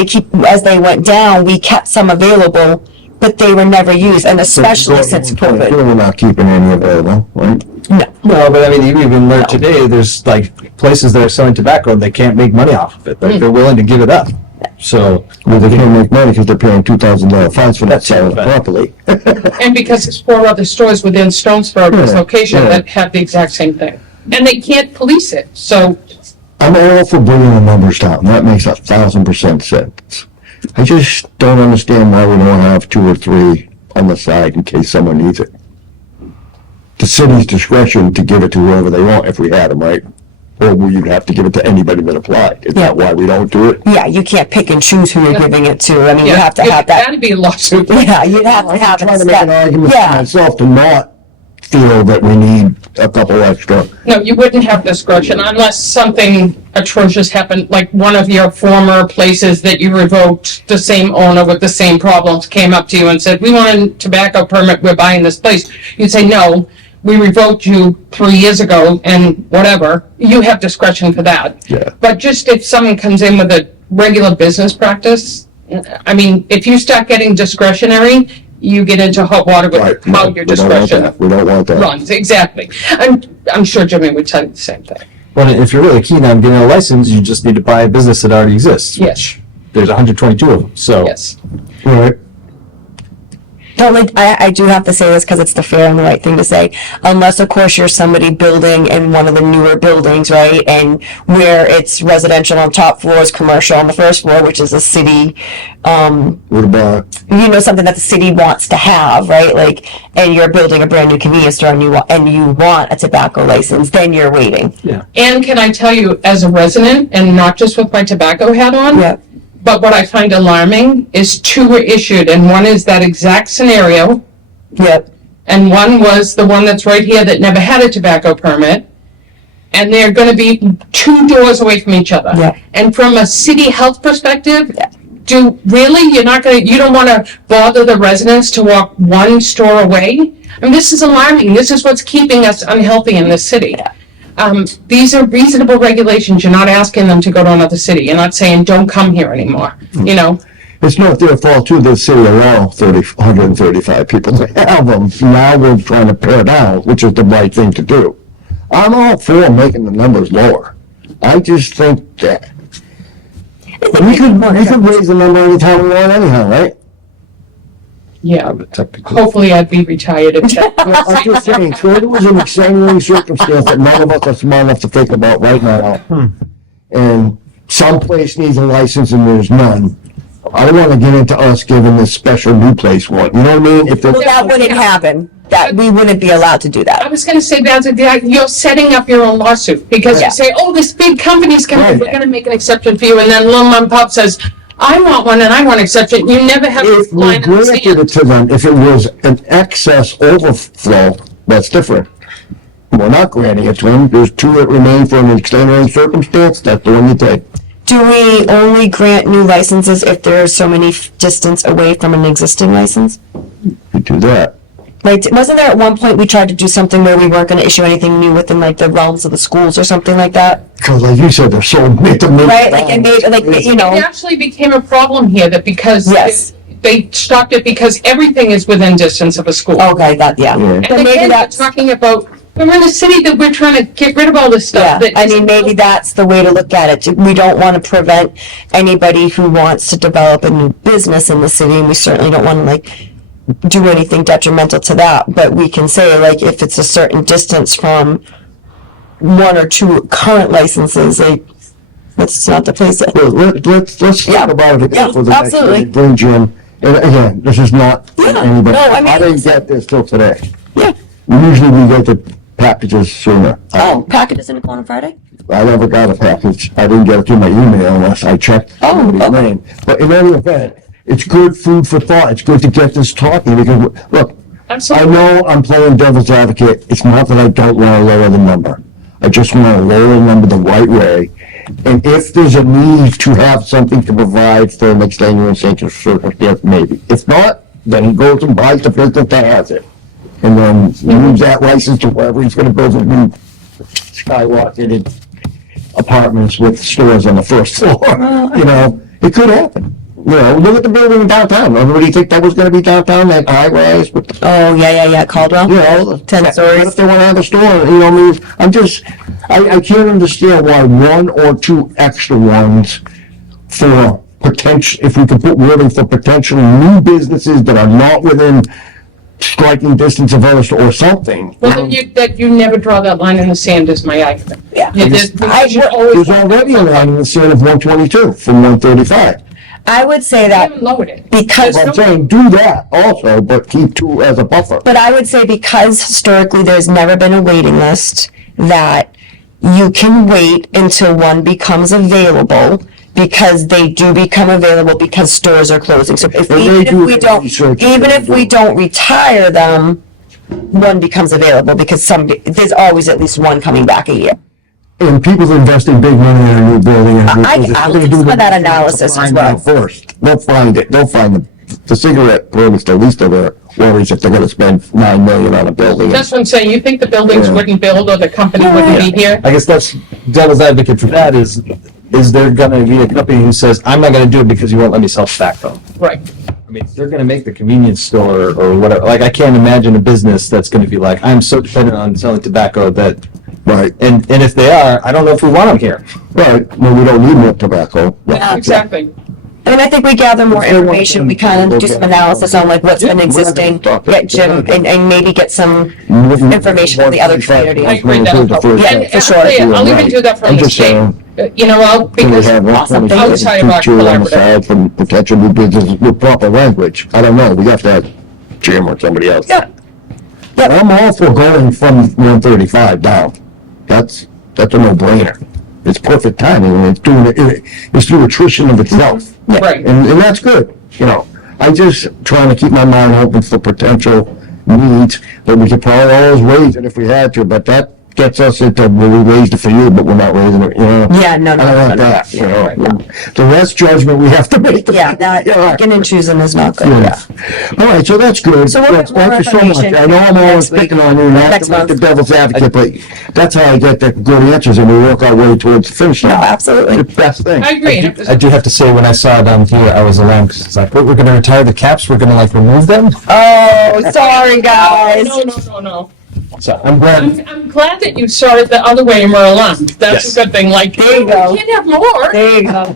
they went down, we kept some available, but they were never used, and especially since COVID. We're not keeping any available, right? No. No, but I mean, you even learned today, there's like places that are selling tobacco and they can't make money off of it. Like, they're willing to give it up. So, Well, they can't make money because they're paying $2,000 fines for not That's selling it right. properly. And because there's 4 other stores within Stone's throw of this Yeah, location yeah. that have the exact same thing. And they can't police it, so I'm all for bringing the numbers down. That makes 1,000% sense. I just don't understand why we don't have 2 or 3 on the side in case someone needs it. The city's discretion to give it to whoever they want if we had them, right? Or will you have to give it to anybody that applied? Is that why we don't do it? Yeah, you can't pick and choose who you're giving it to. I mean, you yeah, have to have that. that'd be a lawsuit. Yeah, you'd have to have it. I'm trying to make an argument for Yeah, myself to not feel that we need a couple extra. No, you wouldn't have discretion unless something atrocious happened, like one of your former places that you revoked, the same owner with the same problems came up to you and said, we want a tobacco permit, we're buying this place. You'd say, no, we revoked you 3 years ago and whatever. You have discretion for that. Yeah. But just if someone comes in with a regular business practice, I mean, if you start getting discretionary, you get into hot water with Right. how No, your we don't want discretion that. We don't want that. runs. Exactly. I'm sure Jimmy would tell you the same thing. but if you're really keen on getting a license, you just need to buy a business that already exists. Yes. There's 122 of them, so. Yes. Right. but like, I do have to say this because it's the fair and the right thing to say. Unless, of course, you're somebody building in one of the newer buildings, right? And where it's residential on top floors, commercial on the first floor, which is a city, What about, something that the city wants to have, right? Like, and you're building a brand new convenience store and you want a tobacco license, then you're waiting. And can I tell you, as a resident, and not just with my tobacco hat on, Yep. but what I find alarming is 2 were issued, and one is that exact scenario, Yep. and one was the one that's right here that never had a tobacco permit, and they're gonna be 2 doors away from each other. Yeah. And from a city health perspective, You're not gonna, you don't wanna bother the residents to walk one store away? I mean, this is alarming. This is what's keeping us unhealthy in this city. These are reasonable regulations. You're not asking them to go to another city. You're not saying, don't come here anymore, you know? It's not their fault too, the city allow 135 people to have them. Now we're trying to pare down, which is the right thing to do. I'm all for making the numbers lower. I just think that we could raise the number anytime we want anyhow, right? Yeah, hopefully I'd be retired at 10. I'm just saying, so it was an extenuating circumstance that none of us are smart enough to think about right now. And some place needs a license and there's none. I don't want to get into us giving this special new place one, you know what I mean? If Well, there's, that wouldn't happen. That, we wouldn't be allowed to do I that. was gonna say, you're setting up your own lawsuit, because Yeah. you say, oh, this big company's coming, Right. we're gonna make an exception for you, and then Lil Mom Pop says, I want one and I want an exception. You never have if a we line in the granted it sand. to them, if it was an excess overflow, that's different. We're not granting it to them, there's two that remain for an extenuating circumstance, that's the one you take. Do we only grant new licenses if there's so many distance away from an existing license? You do that. Like, wasn't there at one point we tried to do something where we weren't gonna issue anything new within like the realms of the schools or something like that? Because like you said, they're so made to make. Right, like, and maybe, like, you It know, actually became a problem here, that because Yes. they stopped it because everything is within distance of a school. okay, that, yeah. Yeah. And But maybe again, we're that's, talking about, we're in a city that we're trying to get rid of all this yeah, stuff. that I mean, isn't- maybe that's the way to look at it. We don't wanna prevent anybody who wants to develop a new business in the city, and we certainly don't wanna like do anything detrimental to that, but we can say, like, if it's a certain distance from one or two current licenses, like, that's not the place to. Well, let's Yeah. talk about it Yeah, again for the next absolutely. meeting. Bring Jim, and again, this is not Yeah, anybody, no, I mean, I didn't get this till today. Yeah. Usually we get the packages sooner. Oh, packages in on Friday? I never got a package, I didn't get it through my email unless I checked Oh, somebody's okay. name. But in any event, it's good food for thought, it's good to get this talking, because, look, I Absolutely. know I'm playing devil's advocate, it's not that I don't want to lower the number. I just want to lower the number the right way. And if there's a need to have something to provide for an extenuating circumstance, maybe. If not, then he goes and buys the business that has it. And then use that license to wherever he's gonna build his new skyrocketed apartments with stores on the first floor. You know, it could happen. You know, look at the building in downtown. Everybody think that was gonna be downtown, that high rise with the, Oh, yeah, Caldwell? you know, 10 stories. what if they wanna have a store, you know, I mean, I can't understand why one or two extra ones for potential, if we could put wording for potential new businesses that are not within striking distance of us or something. Well, then you never draw that line in the sand is my argument. Yeah. Because you always. There's already a line in the sand of 122 from 135. I would say They that haven't lowered it. because, I'm saying do that also, but keep two as a buffer. but I would say because historically there's never been a waiting list, that you can wait until one becomes available, because they do become available because stores are closing. So if, But they even if do we the don't, research even they if we do. don't retire them, one becomes available because there's always at least one coming back a year. And people investing big money in a new building. And I- they're I'll gonna do do some the of that research to analysis as find well. out First, they'll find it, they'll find the cigarette permits, the least of their worries if they're gonna spend $9 million on a building. That's what I'm saying. You think the buildings Yeah. wouldn't build or the company wouldn't be here? I guess that's devil's advocate for that is there gonna be a company who says, I'm not gonna do it because you won't let me sell tobacco? Right. I mean, they're gonna make the convenience store or whatever, like, I can't imagine a business that's gonna be like, I'm so dependent on selling tobacco that, Right, and if they are, I don't know if we want them here. right, well, we don't need more tobacco. Exactly. I mean, I think we gather more If they want information, we to- kind of do some analysis on like what's been Yeah, existing, we're not gonna get Jim, talk. and maybe get some information from the other communities. I agree that would help. Yeah, And for sure. I'll even do that from I'm the just state. saying, You know, can we because have Awesome. 125 Outside of our two on the collaborative. side from potential new businesses with proper language? I don't know, we have to have Jim or somebody else. Yeah. But I'm all for going from 135 down. That's a no-brainer. It's perfect timing, and it's through attrition of itself. Right. And that's good, you know. I just trying to keep my mind open for potential needs that we could probably always raise it if we had to, but that gets us into, well, we raised it for you, but we're not raising it, you know? Yeah, no, I don't no, like no, that, you know? no. The rest judgment we have to make. Yeah, that, Yeah. picking and choosing is not good, yeah. All right, so that's good. So we'll Yes, get more thank you so much. information I know I'm always next week. picking on you, not Next to make the month. devil's advocate, but that's how I get the good answers, and we work our way towards the finish No, line. absolutely. The best thing. I agree. I do have to say, when I saw it on here, I was alarmed, because it's like, wait, we're gonna retire the caps, we're gonna like remove them? Oh, sorry, guys. No. So I'm glad. I'm glad that you saw it the other way and were alarmed. That's Yes. a good thing, like, There you go. we can't have more. There you go.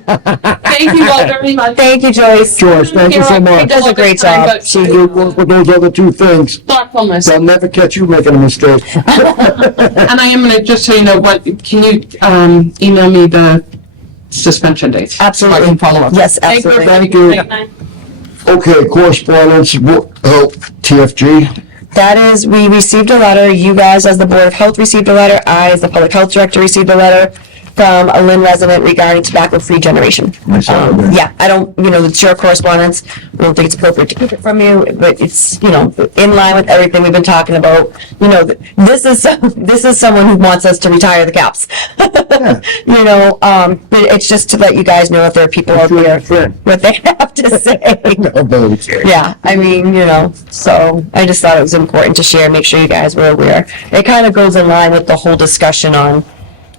Thank you all very much. Thank you, Joyce. George, thank you so He much. does a great Time, job. but See, you work with those other two things. Thoughtfulness. They'll never catch you making a mistake. And I am gonna, just so you know, can you, email me the suspension dates? So I Absolutely. can follow up. Yes, Thank you. absolutely. Thank you. Okay, correspondence, TFG. That is, we received a letter, you guys as the Board of Health received a letter, I as the Public Health Director received a letter from a Lynn resident regarding tobacco-free generation. I saw that. Yeah, I don't, it's your correspondence, I don't think it's appropriate to keep it from you, but it's, in line with everything we've been talking about. This is someone who wants us to retire the caps. But it's just to let you guys know if there are people out there, what they have to say. Yeah, I mean, so I just thought it was important to share, make sure you guys were aware. It kind of goes in line with the whole discussion on,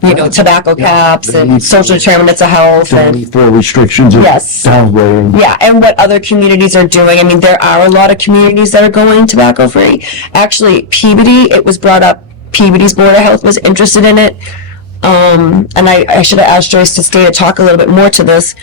tobacco caps and social determinants of health and, For restrictions of Yes. downgrading. yeah, and what other communities are doing. I mean, there are a lot of communities that are going tobacco free. Actually, Peabody, it was brought up, Peabody's Board of Health was interested in it. And I should have asked Joyce to stay to talk a little bit more to this.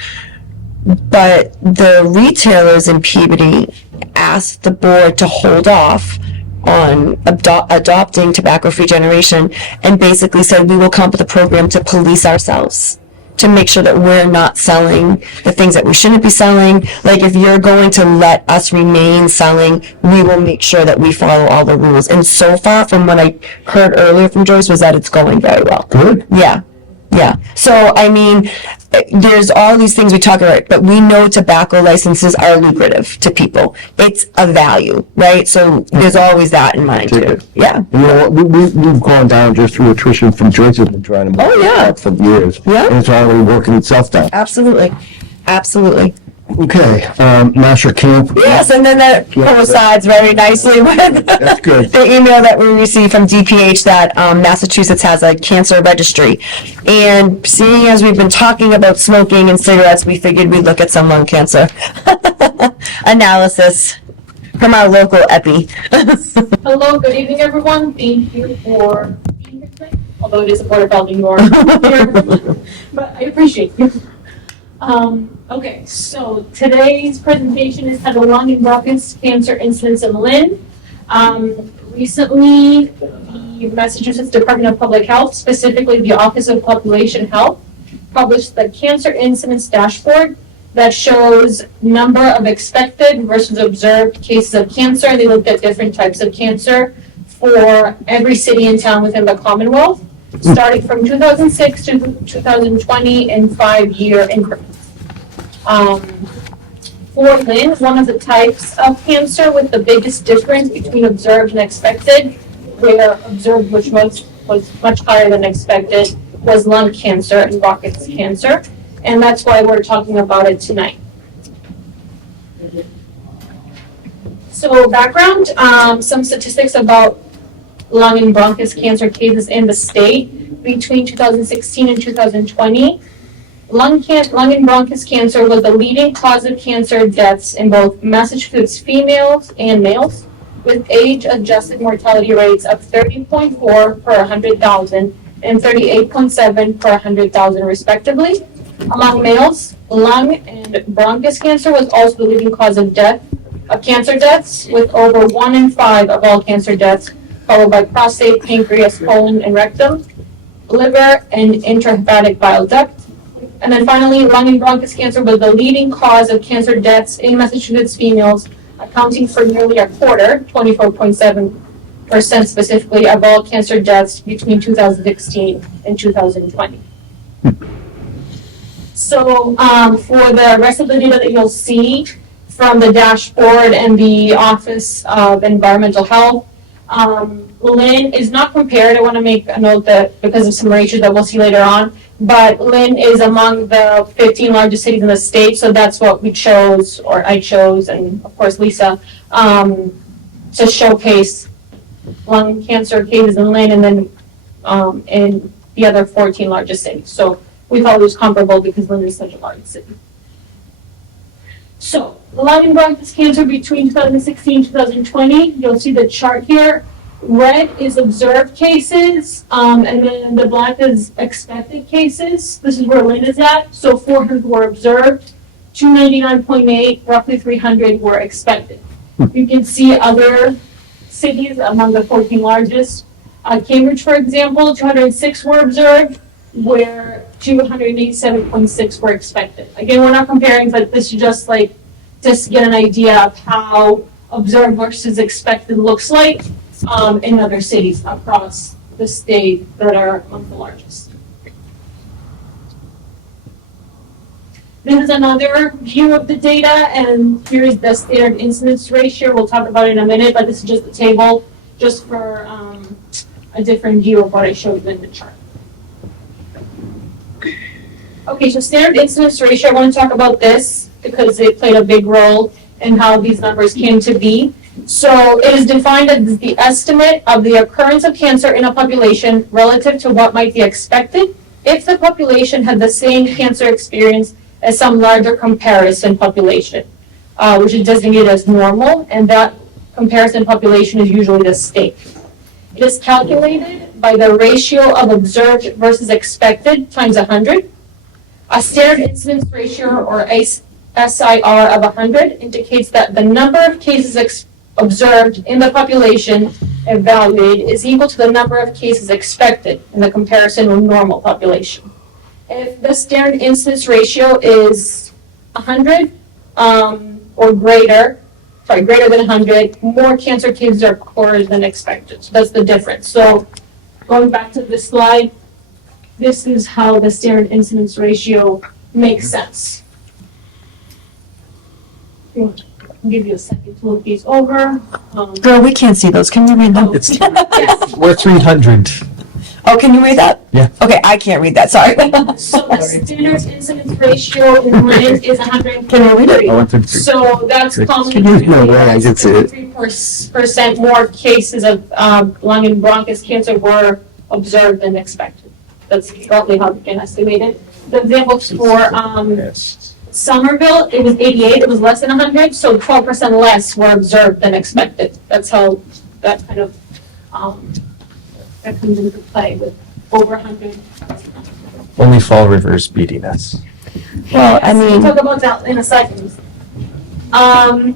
But the retailers in Peabody asked the board to hold off on adopting tobacco-free generation and basically said we will come up with a program to police ourselves, to make sure that we're not selling the things that we shouldn't be selling. Like, if you're going to let us remain selling, we will make sure that we follow all the rules. And so far, from what I heard earlier from Joyce, was that it's going very well. Good. Yeah. So, I mean, there's all these things we talk about, but we know tobacco licenses are lucrative to people. It's a value, right? So there's always that in mind too. Yeah. You know what, we've gone down just through attrition from Joyce has been trying to. Oh, yeah. For years. Yeah. And it's already working itself down. Absolutely. Okay, Master Camp. Yes, and then that coincides very nicely with That's good. the email that we received from DPH that Massachusetts has a cancer registry. And seeing as we've been talking about smoking and cigarettes, we figured we'd look at some lung cancer analysis from our local epi. Hello, good evening, everyone. Thank you for being here tonight, although it is a Board of Health New but I appreciate you. Okay, so today's presentation is titled Lung and Bronchus Cancer Incidence in Lynn. Recently, the Massachusetts Department of Public Health, specifically the Office of Population Health, published the Cancer Incidence Dashboard that shows number of expected versus observed cases of cancer. They looked at different types of cancer for every city and town within the Commonwealth, starting from 2006 to 2020 in 5-year increments. For Lynn, one of the types of cancer with the biggest difference between observed and expected, where observed was much higher than expected, was lung cancer and bronchus cancer, and that's why we're talking about it tonight. So background, some statistics about lung and bronchus cancer cases in the state between 2016 and 2020. Lung and bronchus cancer was the leading cause of cancer deaths in both Massachusetts females and males, with age-adjusted mortality rates of 30.4 per 100,000 and 38.7 per 100,000 respectively. Among males, lung and bronchus cancer was also the leading cause of cancer deaths, with over 1 in 5 of all cancer deaths, followed by prostate, pancreas, colon, and rectum, liver, and intrahepatic bile duct. And then finally, lung and bronchus cancer was the leading cause of cancer deaths in Massachusetts females, accounting for nearly a quarter, 24.7% specifically, of all cancer deaths between 2016 and 2020. So for the rest of the data that you'll see from the dashboard and the Office of Environmental Health, Lynn is not compared. I want to make a note that because of some ratios that we'll see later on, but Lynn is among the 15 largest cities in the state, so that's what we chose, or I chose, and of course Lisa, to showcase lung cancer cases in Lynn, and then in the other 14 largest cities. So we thought it was comparable because Lynn is such a large city. So, lung and bronchus cancer between 2016 and 2020, you'll see the chart here. Red is observed cases, and then the black is expected cases. This is where Lynn is at. So 400 were observed, 299.8, roughly 300 were expected. You can see other cities among the 14 largest. Cambridge, for example, 206 were observed, where 287.6 were expected. Again, we're not comparing, but this is just to get an idea of how observed versus expected looks like in other cities across the state that are among the largest. This is another view of the data, and here is the standard incidence ratio. We'll talk about it in a minute, but this is just a table just for a different view of what I showed in the chart. Okay, so standard incidence ratio, I want to talk about this because it played a big role in how these numbers came to be. So it is defined as the estimate of the occurrence of cancer in a population relative to what might be expected if the population had the same cancer experience as some larger comparison population, which is designated as normal, and that comparison population is usually the state. It is calculated by the ratio of observed versus expected times 100. A standard incidence ratio, or SIR, of 100 indicates that the number of cases observed in the population evaluated is equal to the number of cases expected in the comparison with normal population. If the standard incidence ratio is 100 or greater than 100, more cancer cases are recorded than expected. So that's the difference. So going back to this slide, this is how the standard incidence ratio makes sense. I'll give you a second to look these over. Girl, we can't see those. Can you read them? It's, Yes. we're 300. Oh, can you read that? Yeah. Okay, I can't read that, sorry. So the standard incidence ratio in Lynn is 100. Can you read it? I went through three. So that's commonly No way, I can see it. 3% more cases of lung and bronchus cancer were observed than expected. That's roughly how we can estimate it. The examples for Yes. Somerville, it was 88, it was less than 100, so 12% less were observed than expected. That's how that kind of, that comes into play with over 100. Only Fall River's beating us. Well, I We'll mean, talk about that in a second. So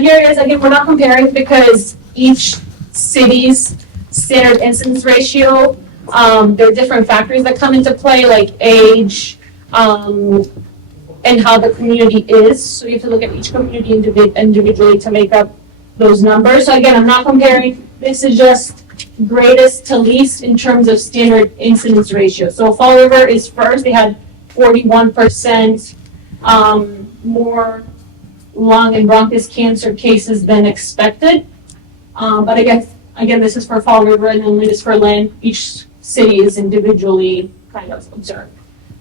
here it is, again, we're not comparing because each city's standard incidence ratio, there are different factors that come into play, like age, and how the community is. So you have to look at each community individually to make up those numbers. So again, I'm not comparing. This is just greatest to least in terms of standard incidence ratio. So Fall River is first. They had 41% more lung and bronchus cancer cases than expected. But again, this is for Fall River, and then this is for Lynn. Each city is individually kind of observed.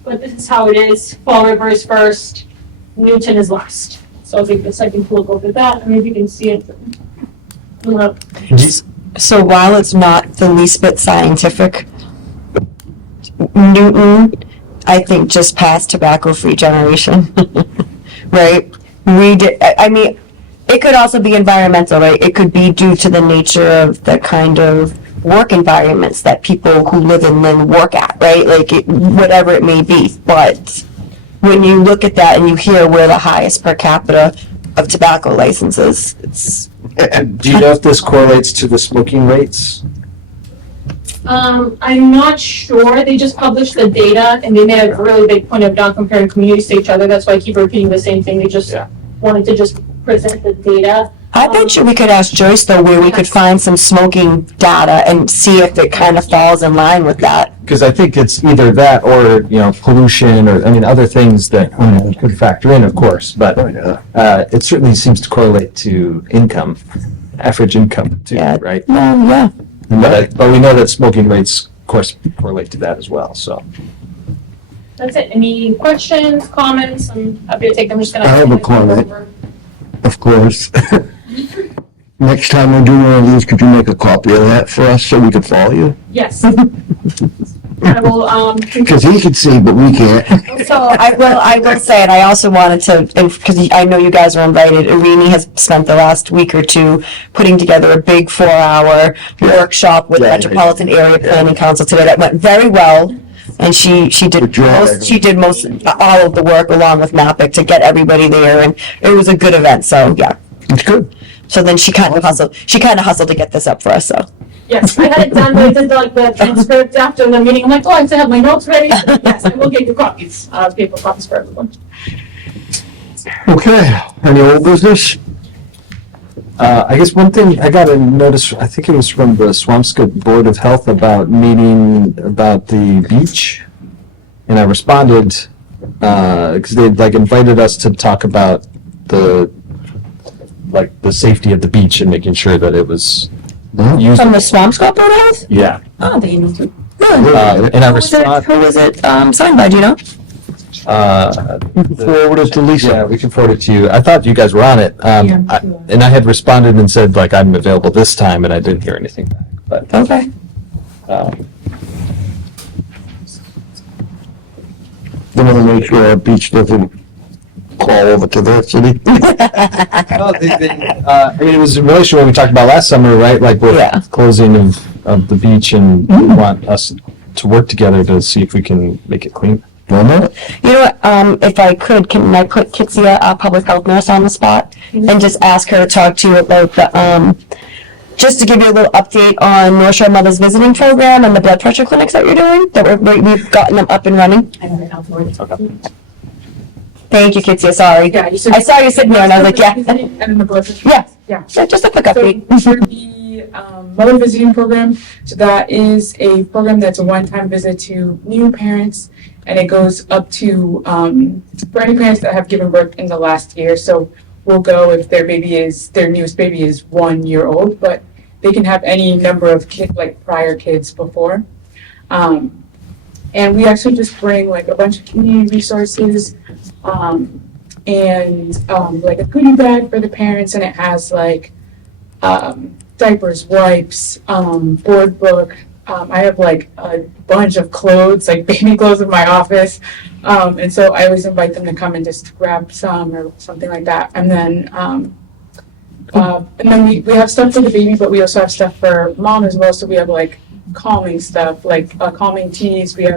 But this is how it is. Fall River is first, Newton is last. So I'll take a second to look over that, and maybe you can see it. so while it's not the least bit scientific, Newton, I think, just passed tobacco-free generation, right? I mean, it could also be environmental, right? It could be due to the nature of the kind of work environments that people who live in Lynn work at, right? Whatever it may be. But when you look at that and you hear we're the highest per capita of tobacco licenses, it's... Do you know if this correlates to the smoking rates? I'm not sure. They just published the data, and they made a really big point of not comparing communities to each other. That's why I keep repeating the same thing. They just wanted to just present the data. I bet you we could ask Joyce, though, where we could find some smoking data and see if it kind of falls in line with that. Because I think it's either that or, pollution or, other things that could factor in, of course. But it certainly seems to correlate to income. average income too, Yeah. right? No, yeah. But we know that smoking rates, of course, correlate to that as well, so. That's it. Any questions, comments? I'm happy to take them. I'm just gonna. I have a comment. Of course. Next time we do one of these, could you make a copy of that for us so we could follow you? Yes. I will, Because he can see, but we can't. So I will say, and I also wanted to, because I know you guys are invited, Irini has spent the last week or two putting together a big 4-hour workshop with Yeah. Metropolitan Area Planning Council today that went very well. And she did Good job. most, all of the work along with MAPIC to get everybody there, and it was a good event, so yeah. It's good. So then she kind of hustled to get this up for us, so. yes, I had it done, but I did like the transcript after the meeting. I'm like, oh, I have to have my notes ready. Yes, I will get you copies, paper copies for everyone. Okay, any old business? I guess one thing, I got a notice, I think it was from the Swampscott Board of Health about meeting about the beach. And I responded, because they'd like invited us to talk about the safety of the beach and making sure that it was used. From the Swampscott Board of Health? Yeah. Oh, they know. And I responded. Who was it signed by, do you know? Forward it to Lisa. Yeah, we can forward it to you. I thought you guys were on it. And I had responded and said, like, I'm available this time, and I didn't hear anything back. But, Okay. We want to make sure our beach doesn't crawl over to their city. no, I mean, it was in relation to what we talked about last summer, right? Like, with Yeah. closing of the beach, and we want us to work together to see if we can make it clean. Well, no. You know what, if I could, can I put Kitsia, our public health nurse, on the spot? And just ask her to talk to you about the, just to give you a little update on North Shore Mothers Visiting Program and the blood pressure clinics that you're doing, that we've gotten them up and running. Thank you, Kitsia, sorry. Yeah, you said. I saw you sitting there and I was like, yeah. And then the blood pressure. Yeah. Yeah. So just a quick So update. for the mother visiting program, so that is a program that's a one-time visit to new parents, and it goes up to for any parents that have given birth in the last year. So we'll go if their newest baby is 1 year old, but they can have any number of kids, like prior kids before. And we actually just bring like a bunch of community resources, and like a goodie bag for the parents, and it has like diapers, wipes, board book. I have like a bunch of clothes, like baby clothes in my office. And so I always invite them to come and just grab some or something like that. And then we have stuff for the baby, but we also have stuff for mom as well. So we have like calming stuff, like calming teas. We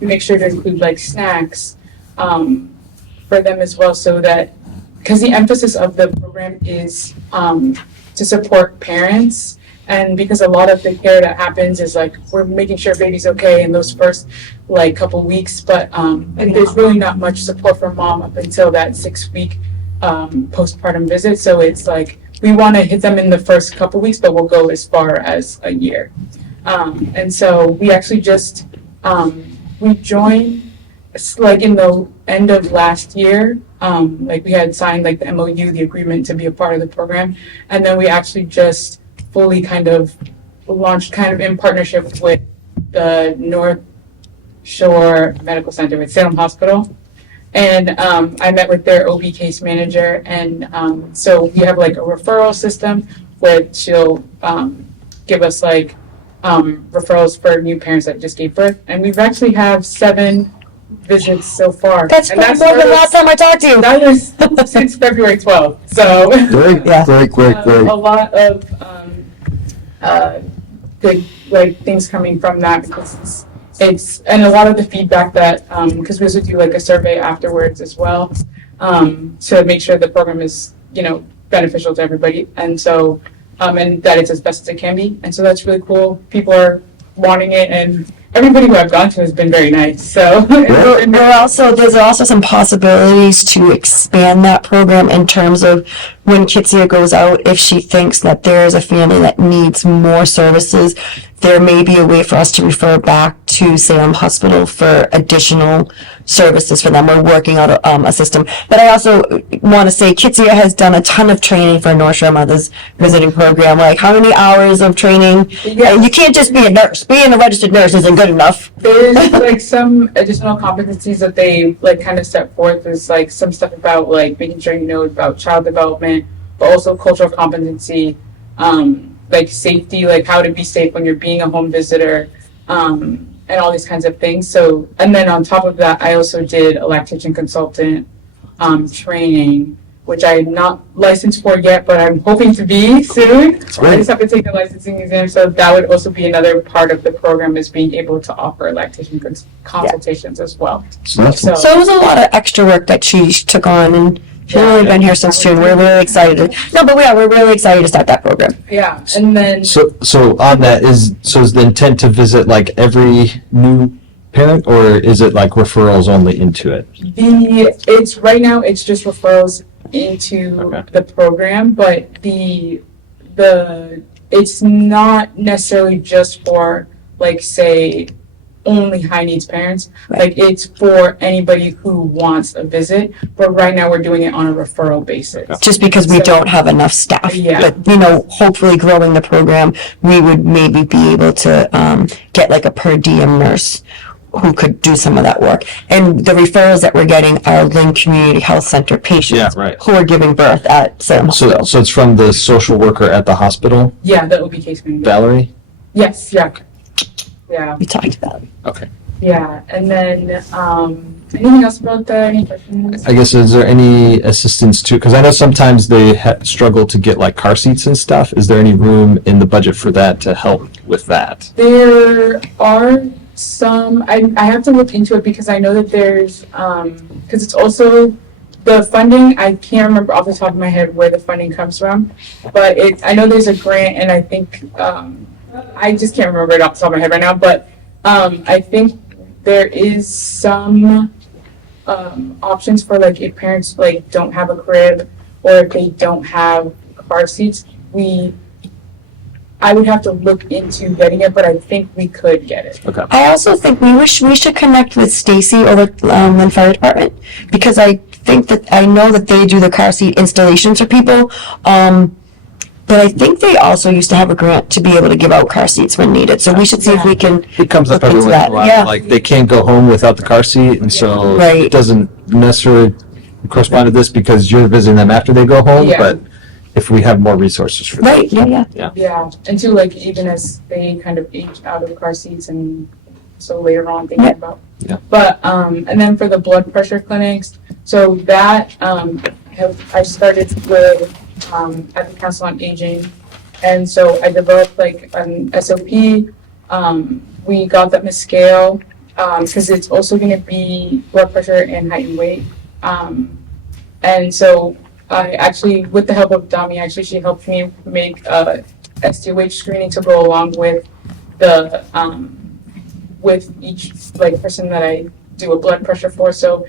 make sure to include like snacks for them as well, so that, because the emphasis of the program is to support parents, and because a lot of the care that happens is like we're making sure baby's okay in those first like couple weeks, but there's really not much support from mom up until that 6-week postpartum visit. So it's like we want to hit them in the first couple weeks, but we'll go as far as a year. And so we actually just we joined like in the end of last year. Like we had signed like the MOU, the agreement to be a part of the program, and then we actually just fully kind of launched kind of in partnership with the North Shore Medical Center with Salem Hospital. And I met with their OB case manager, and so we have like a referral system where she'll give us like referrals for new parents that just gave birth. And we've actually have 7 visits so far. That's and more than last time I talked to you. That was since February 12th. So Great, Yeah. great. a lot of good like things coming from that, because it's and a lot of the feedback that because we also do like a survey afterwards as well, to make sure the program is beneficial to everybody, and so and that it's as best as it can be, and so that's really cool. People are wanting it, and everybody who I've gone to has been very nice. So There's also some possibilities to expand that program in terms of when Kitsia goes out, if she thinks that there is a family that needs more services, there may be a way for us to refer back to Salem Hospital for additional services for them. We're working out a system. But I also want to say Kitsia has done a ton of training for North Shore Mothers Visiting Program. Like, how many hours of training? Yes. You can't just be a nurse. Being a registered nurse isn't good enough. There's like some additional competencies that they like kind of set forth. There's like some stuff about like making sure you know about child development, but also cultural competency, like safety, like how to be safe when you're being a home visitor, and all these kinds of things. So, and then on top of that, I also did a lactation consultant training, which I'm not licensed for yet, but I'm hoping to be soon. I just have to take the licensing exam, so that would also be another part of the program, is being able to offer lactation consultations as well. So that's So, So it was a lot of extra work that she took on, and she's only been here since June. We're really excited. No, but we're really excited to start that program. yeah, and then So on that is the intent to visit like every new parent, or is it like referrals only into it? it's right now it's just referrals into Okay. the program, but the it's not necessarily just for like say only high needs parents. Right. Like it's for anybody who wants a visit, but right now we're doing it on a referral basis. Just because we don't have enough staff. Yeah. But, hopefully growing the program, we would maybe be able to get like a per diem nurse who could do some of that work. And the referrals that we're getting are Lynn Community Health Center patients Yeah, right. who are giving birth at Salem So Hospital. it's from the social worker at the hospital, Yeah, that would be case management. Valerie? Yes, yeah. Yeah. We talked about it. Okay. Yeah. And then anything else about that? Any questions? I guess, is there any assistance to, because I know sometimes they struggle to get like car seats and stuff. Is there any room in the budget for that to help with that? There are some, I have to look into it because I know that there's, because it's also the funding, I can't remember off the top of my head where the funding comes from, but I know there's a grant, and I think, I just can't remember it off the top of my head right now, but I think there is some options for like if parents like don't have a crib or if they don't have car seats, I would have to look into getting it, but I think we could get it. Okay. I also think we should connect with Stacy over at Lynn Fire Department, because I know that they do the car seat installations for people. But I think they also used to have a grant to be able to give out car seats when needed. So we should see if we can. It comes up Look every into once in that, a while, yeah. like they can't go home without the car seat, and so Right. it doesn't necessarily correspond to this because you're visiting them after they go home, Yeah. but if we have more resources for that. Right, yeah. Yeah, and too, like, even as they kind of age out of car seats and so later on thinking Yeah. about. Yeah. But, and then for the blood pressure clinics, so that, I started with, at the Council on Aging. And so I developed like an SOP. We got them a scale, because it's also gonna be blood pressure and height and weight. And so I actually, with the help of Dami, she helped me make a STOH screening to go along with the, with each like person that I do a blood pressure for. So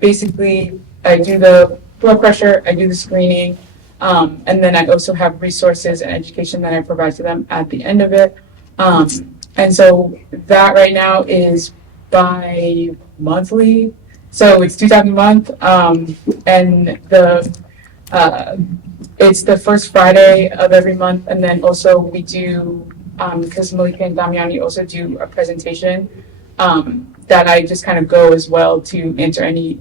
basically I do the blood pressure, I do the screening, and then I also have resources and education that I provide to them at the end of it. And so that right now is bi-monthly. So it's $2,000 a month, and it's the first Friday of every month, and then also we do, because Malika and Damiani also do a presentation that I just kind of go as well to answer any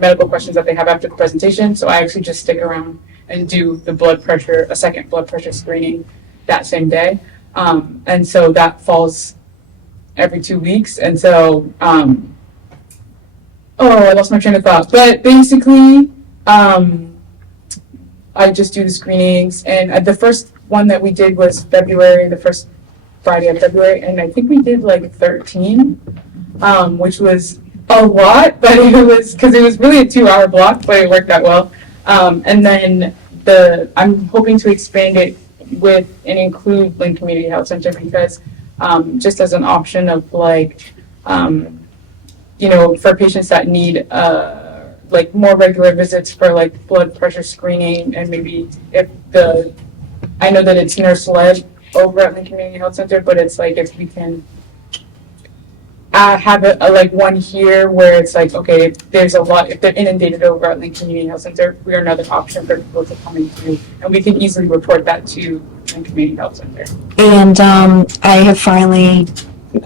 medical questions that they have after the presentation. So I actually just stick around and do the blood pressure, a second blood pressure screening that same day, and so that falls every 2 weeks, and so. I lost my train of thought. But basically, I just do the screenings. And the first one that we did was February, the first Friday of February. And I think we did like 13, which was a lot, but it was, because it was really a 2-hour block, but it worked out well. And then I'm hoping to expand it with and include Lynn Community Health Center, because just as an option of like, for patients that need like more regular visits for like blood pressure screening, and maybe I know that it's nurse led over at Lynn Community Health Center, but it's like if we can have like one here where it's like, okay, there's a lot, if they're inundated over at Lynn Community Health Center, we're another option for people to come into, and we can easily report that to Lynn Community Health Center. And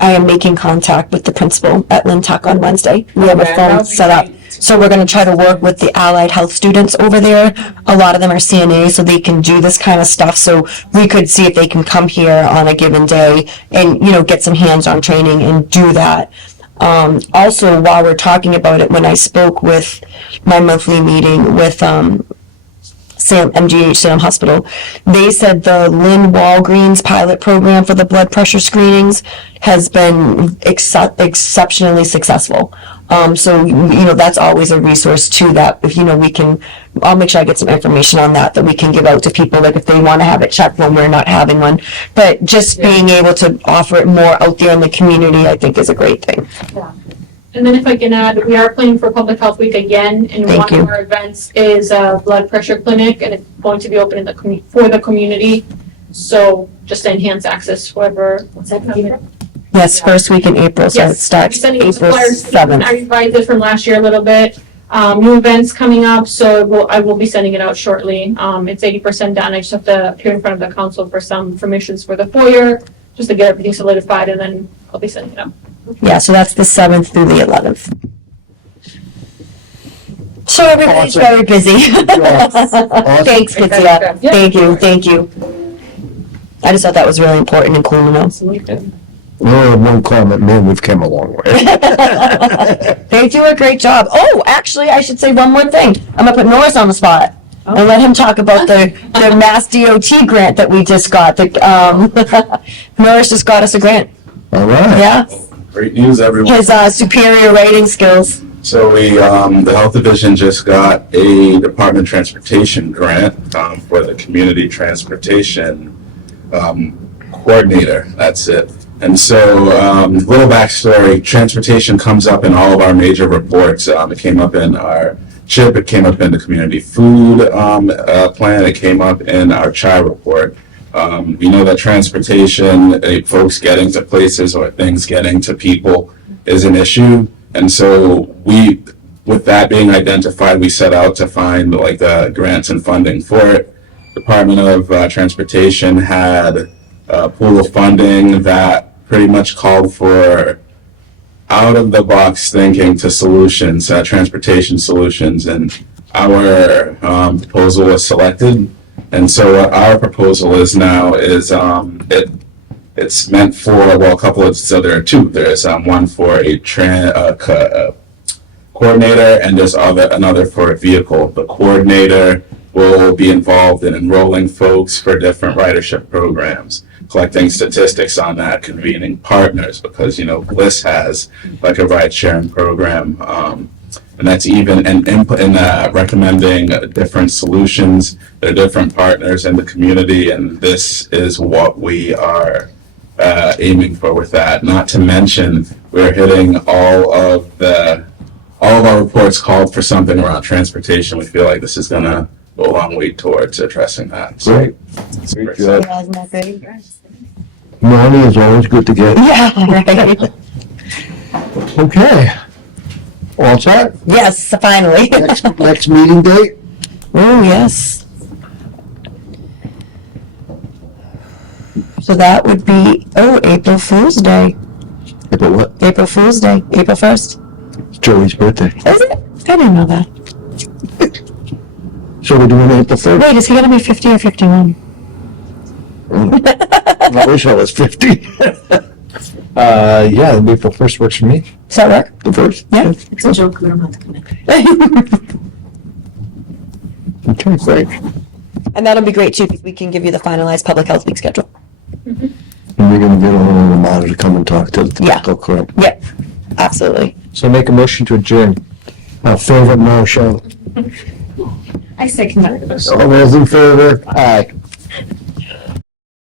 I am making contact with the principal at Lynn Tuck on Wednesday. We have a Okay, that'll phone be set up. great. So we're gonna try to work with the allied health students over there. A lot of them are CNAs, so they can do this kind of stuff. So we could see if they can come here on a given day and, get some hands-on training and do that. Also, while we're talking about it, when I spoke with my monthly meeting with, MGH Salem Hospital, they said the Lynn Walgreens pilot program for the blood pressure screenings has been exceptionally successful. So, that's always a resource too, that if, I'll make sure I get some information on that we can give out to people, like if they want to have it checked when we're not having one. But just being able to offer it more out there in the community, I think is a great thing. And then if I can add, we are planning for Public Health Week again, and Thank one you. of our events is a blood pressure clinic, and it's going to be open in for the community. So just to enhance access, whoever, what's that number? Yes, first week in April, so it Yes, starts sending you April flyers. 7th. I revised it from last year a little bit. New events coming up, so I will be sending it out shortly. It's 80% done. I just have to appear in front of the council for some permissions for the foyer, just to get everything solidified, and then I'll be sending it out. Yeah, so that's the 7th through the 11th. So everybody's Awesome. very busy. Awesome. Thanks, Kitsia. Thank you. I just thought that was really important and cool to know. Well, one comment, man, we've come a long way. They do a great job. Oh, actually, I should say one more thing. I'm gonna put Norris on the spot and let him talk about the Mass DOT grant that we just got. Norris just got us a grant. All right. Yeah, Great news, everyone. his superior writing skills. So we, the Health Division just got a Department of Transportation grant for the Community Transportation Coordinator. That's it. And so, little backstory, transportation comes up in all of our major reports. It came up in our CHIP, it came up in the Community Food Plan, it came up in our CHI report. We know that transportation, folks getting to places or things getting to people is an issue. And so with that being identified, we set out to find like the grants and funding for it. Department of Transportation had a pool of funding that pretty much called for out of the box thinking to solutions, transportation solutions, and our proposal was selected. And so what our proposal is now is it's meant for, well, a couple of, so there are two. There's one for a coordinator, and there's another for a vehicle. The coordinator will be involved in enrolling folks for different ridership programs, collecting statistics on that, convening partners, because, Bliss has like a ride sharing program, and that's even an input in recommending different solutions. There are different partners in the community, and this is what we are aiming for with that. Not to mention, we're hitting all of our reports called for something around transportation. We feel like this is going to go a long way towards addressing that. So, Great. Great job. Yeah, isn't that great? Money is always good to get. Yeah, right. Okay. All set? Yes, finally. Next meeting date? Oh, yes. So that would be, April Fool's Day. April what? April Fool's Day, April 1st. It's Joey's birthday. Is it? I didn't know that. So we're doing April 3rd? Wait, is he gonna be 50 or 51? I wish I was 50. Yeah, April 1st works for me. Does that work? The first? Yeah. It's a joke, we don't have to commit. Okay, great. And that'll be great too, because we can give you the finalized public health week schedule. And we're gonna get all of the monitor to come and talk to the Yeah. tobacco club. Yep, absolutely. So make a motion to adjourn. Our favorite motion. I second that. All those in favor? Aye.